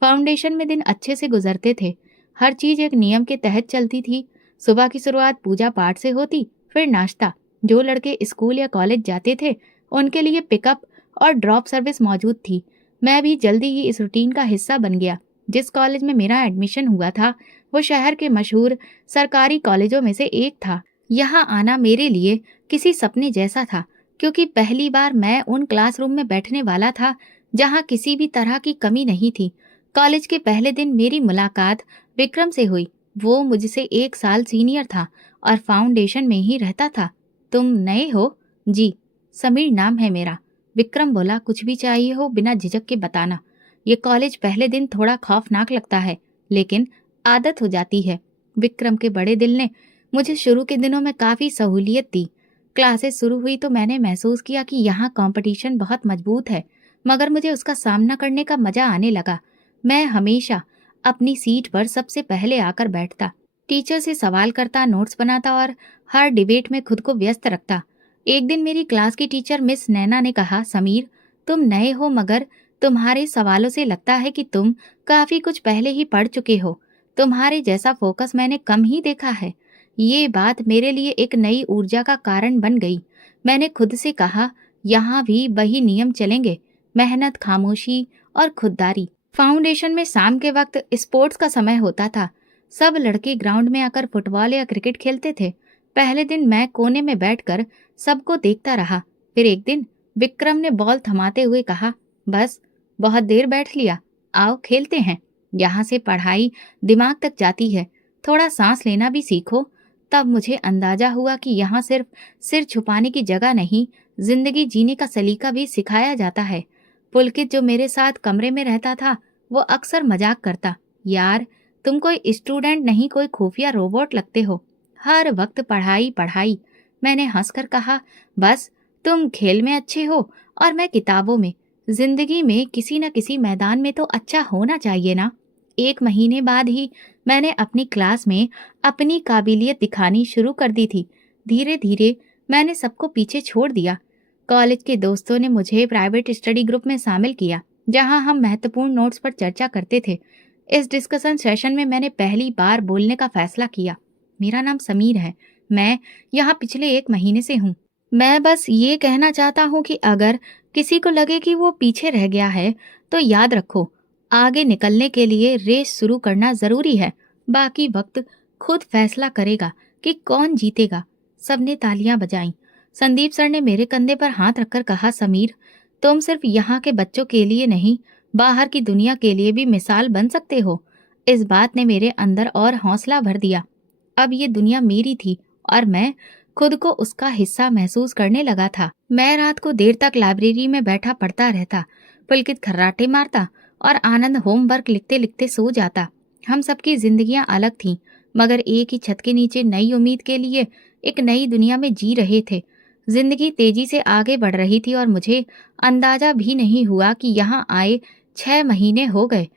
फाउंडेशन में दिन अच्छे से गुजरते थे। हर चीज एक नियम के तहत चलती थी। सुबह की शुरुआत पूजा पाठ से होती, फिर नाश्ता। जो लड़के स्कूल या कॉलेज जाते थे उनके लिए पिकअप और ड्रॉप सर्विस मौजूद थी। मैं भी जल्दी ही इस रूटीन का हिस्सा बन गया। जिस कॉलेज में मेरा एडमिशन हुआ था वो शहर के मशहूर सरकारी कॉलेजों में से एक था। यहाँ आना मेरे लिए किसी सपने जैसा था, क्योंकि पहली बार मैं उन क्लासरूम में बैठने वाला था जहाँ किसी भी तरह की कमी नहीं थी। कॉलेज के पहले दिन मेरी मुलाकात विक्रम से हुई। वो मुझसे 1 साल सीनियर था और फाउंडेशन में ही रहता था। तुम नए हो? जी, समीर नाम है मेरा। विक्रम बोला, कुछ भी चाहिए हो बिना झिझक के बताना। ये कॉलेज पहले दिन थोड़ा खौफनाक लगता है, लेकिन आदत हो जाती है। विक्रम के बड़े दिल ने मुझे शुरू के दिनों में काफ़ी सहूलियत दी। क्लासेस शुरू हुई तो मैंने महसूस किया कि यहाँ कंपटीशन बहुत मजबूत है, मगर मुझे उसका सामना करने का मजा आने लगा। मैं हमेशा अपनी सीट पर सबसे पहले आकर बैठता, टीचर से सवाल करता, नोट्स बनाता और हर डिबेट में खुद को व्यस्त रखता। एक दिन मेरी क्लास की टीचर मिस नैना ने कहा, समीर, तुम नए हो मगर तुम्हारे सवालों से लगता है कि तुम काफ़ी कुछ पहले ही पढ़ चुके हो। तुम्हारे जैसा फोकस मैंने कम ही देखा है। ये बात मेरे लिए एक नई ऊर्जा का कारण बन गई। मैंने खुद से कहा, यहाँ भी वही नियम चलेंगे, मेहनत, खामोशी और खुददारी। फाउंडेशन में शाम के वक्त स्पोर्ट्स का समय होता था। सब लड़के ग्राउंड में आकर फुटबॉल या क्रिकेट खेलते थे। पहले दिन मैं कोने में बैठकर सबको देखता रहा। फिर एक दिन विक्रम ने बॉल थमाते हुए कहा, बस बहुत देर बैठ लिया, आओ खेलते हैं। यहाँ से पढ़ाई दिमाग तक जाती है, थोड़ा सांस लेना भी सीखो। तब मुझे अंदाजा हुआ कि यहाँ सिर्फ सिर छुपाने की जगह नहीं, जिंदगी जीने का सलीका भी सिखाया जाता है। पुलकित जो मेरे साथ कमरे में रहता था वो अक्सर मजाक करता, यार तुम कोई स्टूडेंट नहीं, कोई खुफिया रोबोट लगते हो, हर वक्त पढ़ाई पढ़ाई। मैंने हंसकर कहा, बस तुम खेल में अच्छे हो और मैं किताबों में। जिंदगी में किसी न किसी मैदान में तो अच्छा होना चाहिए ना। 1 महीने बाद ही मैंने अपनी क्लास में अपनी काबिलियत दिखानी शुरू कर दी थी। धीरे धीरे मैंने सबको पीछे छोड़ दिया। कॉलेज के दोस्तों ने मुझे प्राइवेट स्टडी ग्रुप में शामिल किया, जहां हम महत्वपूर्ण नोट्स पर चर्चा करते थे। इस डिस्कशन सेशन में मैंने पहली बार बोलने का फैसला किया। मेरा नाम समीर है। मैं यहाँ पिछले 1 महीने से हूँ। मैं बस ये कहना चाहता हूँ कि अगर किसी को लगे कि वो पीछे रह गया है, तो याद रखो, आगे निकलने के लिए रेस शुरू करना ज़रूरी है। बाकी वक्त खुद फैसला करेगा कि कौन जीतेगा। सबने तालियां बजाईं। संदीप सर ने मेरे कंधे पर हाथ रखकर कहा, समीर, तुम सिर्फ यहाँ के बच्चों के लिए नहीं, बाहर की दुनिया के लिए भी मिसाल बन सकते हो। इस बात ने मेरे अंदर और हौसला भर दिया। अब ये दुनिया मेरी थी और मैं खुद को उसका हिस्सा महसूस करने लगा था। मैं रात को देर तक लाइब्रेरी में बैठा पढ़ता रहता, पुलकित खर्राटे मारता और आनंद होमवर्क लिखते लिखते सो जाता। हम सबकी जिंदगियां अलग थीं, मगर एक ही छत के नीचे नई उम्मीद के लिए एक नई दुनिया में जी रहे थे। जिंदगी तेजी से आगे बढ़ रही थी और मुझे अंदाजा भी नहीं हुआ कि यहाँ आए 6 महीने हो गए।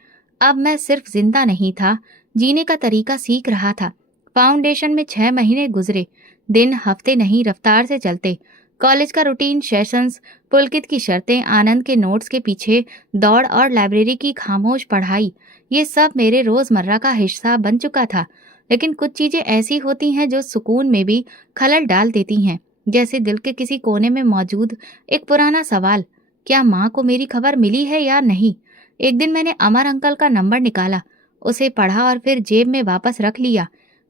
अब मैं सिर्फ जिंदा नहीं था, जीने का तरीका सीख रहा था। फाउंडेशन में 6 महीने गुजरे। दिन हफ्ते नहीं, रफ्तार से चलते। कॉलेज का रूटीन, सेशंस, पुलकित की शर्तें, आनंद के नोट्स के पीछे दौड़ और लाइब्रेरी की खामोश पढ़ाई, ये सब मेरे रोजमर्रा का हिस्सा बन चुका था। लेकिन कुछ चीजें ऐसी होती हैं जो सुकून में भी खलल डाल देती हैं, जैसे दिल के किसी कोने में मौजूद एक पुराना सवाल, क्या माँ को मेरी खबर मिली है या नहीं। एक दिन मैंने अमर अंकल का नंबर निकाला, उसे पढ़ा और फिर जेब में वापस रख लिया।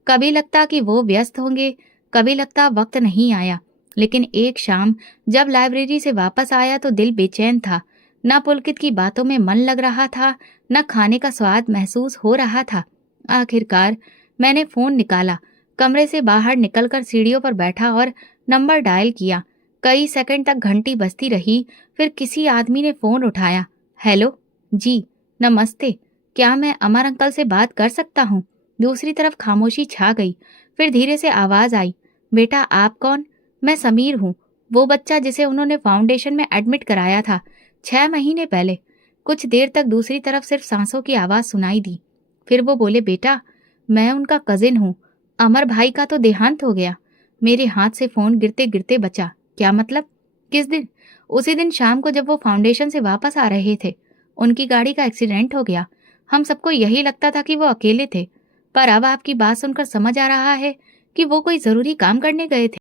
कभी लगता कि वो व्यस्त होंगे, कभी लगता वक्त नहीं आया। लेकिन एक शाम जब लाइब्रेरी से वापस आया तो दिल बेचैन था। न पुलकित की बातों में मन लग रहा था, न खाने का स्वाद महसूस हो रहा था। आखिरकार मैंने फोन निकाला, कमरे से बाहर निकलकर सीढ़ियों पर बैठा और नंबर डायल किया। कई सेकंड तक घंटी बजती रही, फिर किसी आदमी ने फोन उठाया। हेलो जी, नमस्ते, क्या मैं अमर अंकल से बात कर सकता हूँ? दूसरी तरफ खामोशी छा गई। फिर धीरे से आवाज आई, बेटा आप कौन? मैं समीर हूँ, वो बच्चा जिसे उन्होंने फाउंडेशन में एडमिट कराया था 6 महीने पहले। कुछ देर तक दूसरी तरफ सिर्फ सांसों की आवाज सुनाई दी। फिर वो बोले, बेटा मैं उनका कजिन हूँ, अमर भाई का तो देहांत हो गया। मेरे हाथ से फोन गिरते गिरते बचा। क्या मतलब? किस दिन? उसी दिन शाम को जब वो फाउंडेशन से वापस आ रहे थे। उनकी गाड़ी का एक्सीडेंट हो गया। हम सबको यही लगता था कि वो अकेले थे, पर अब आपकी बात सुनकर समझ आ रहा है कि वो कोई जरूरी काम करने गए थे।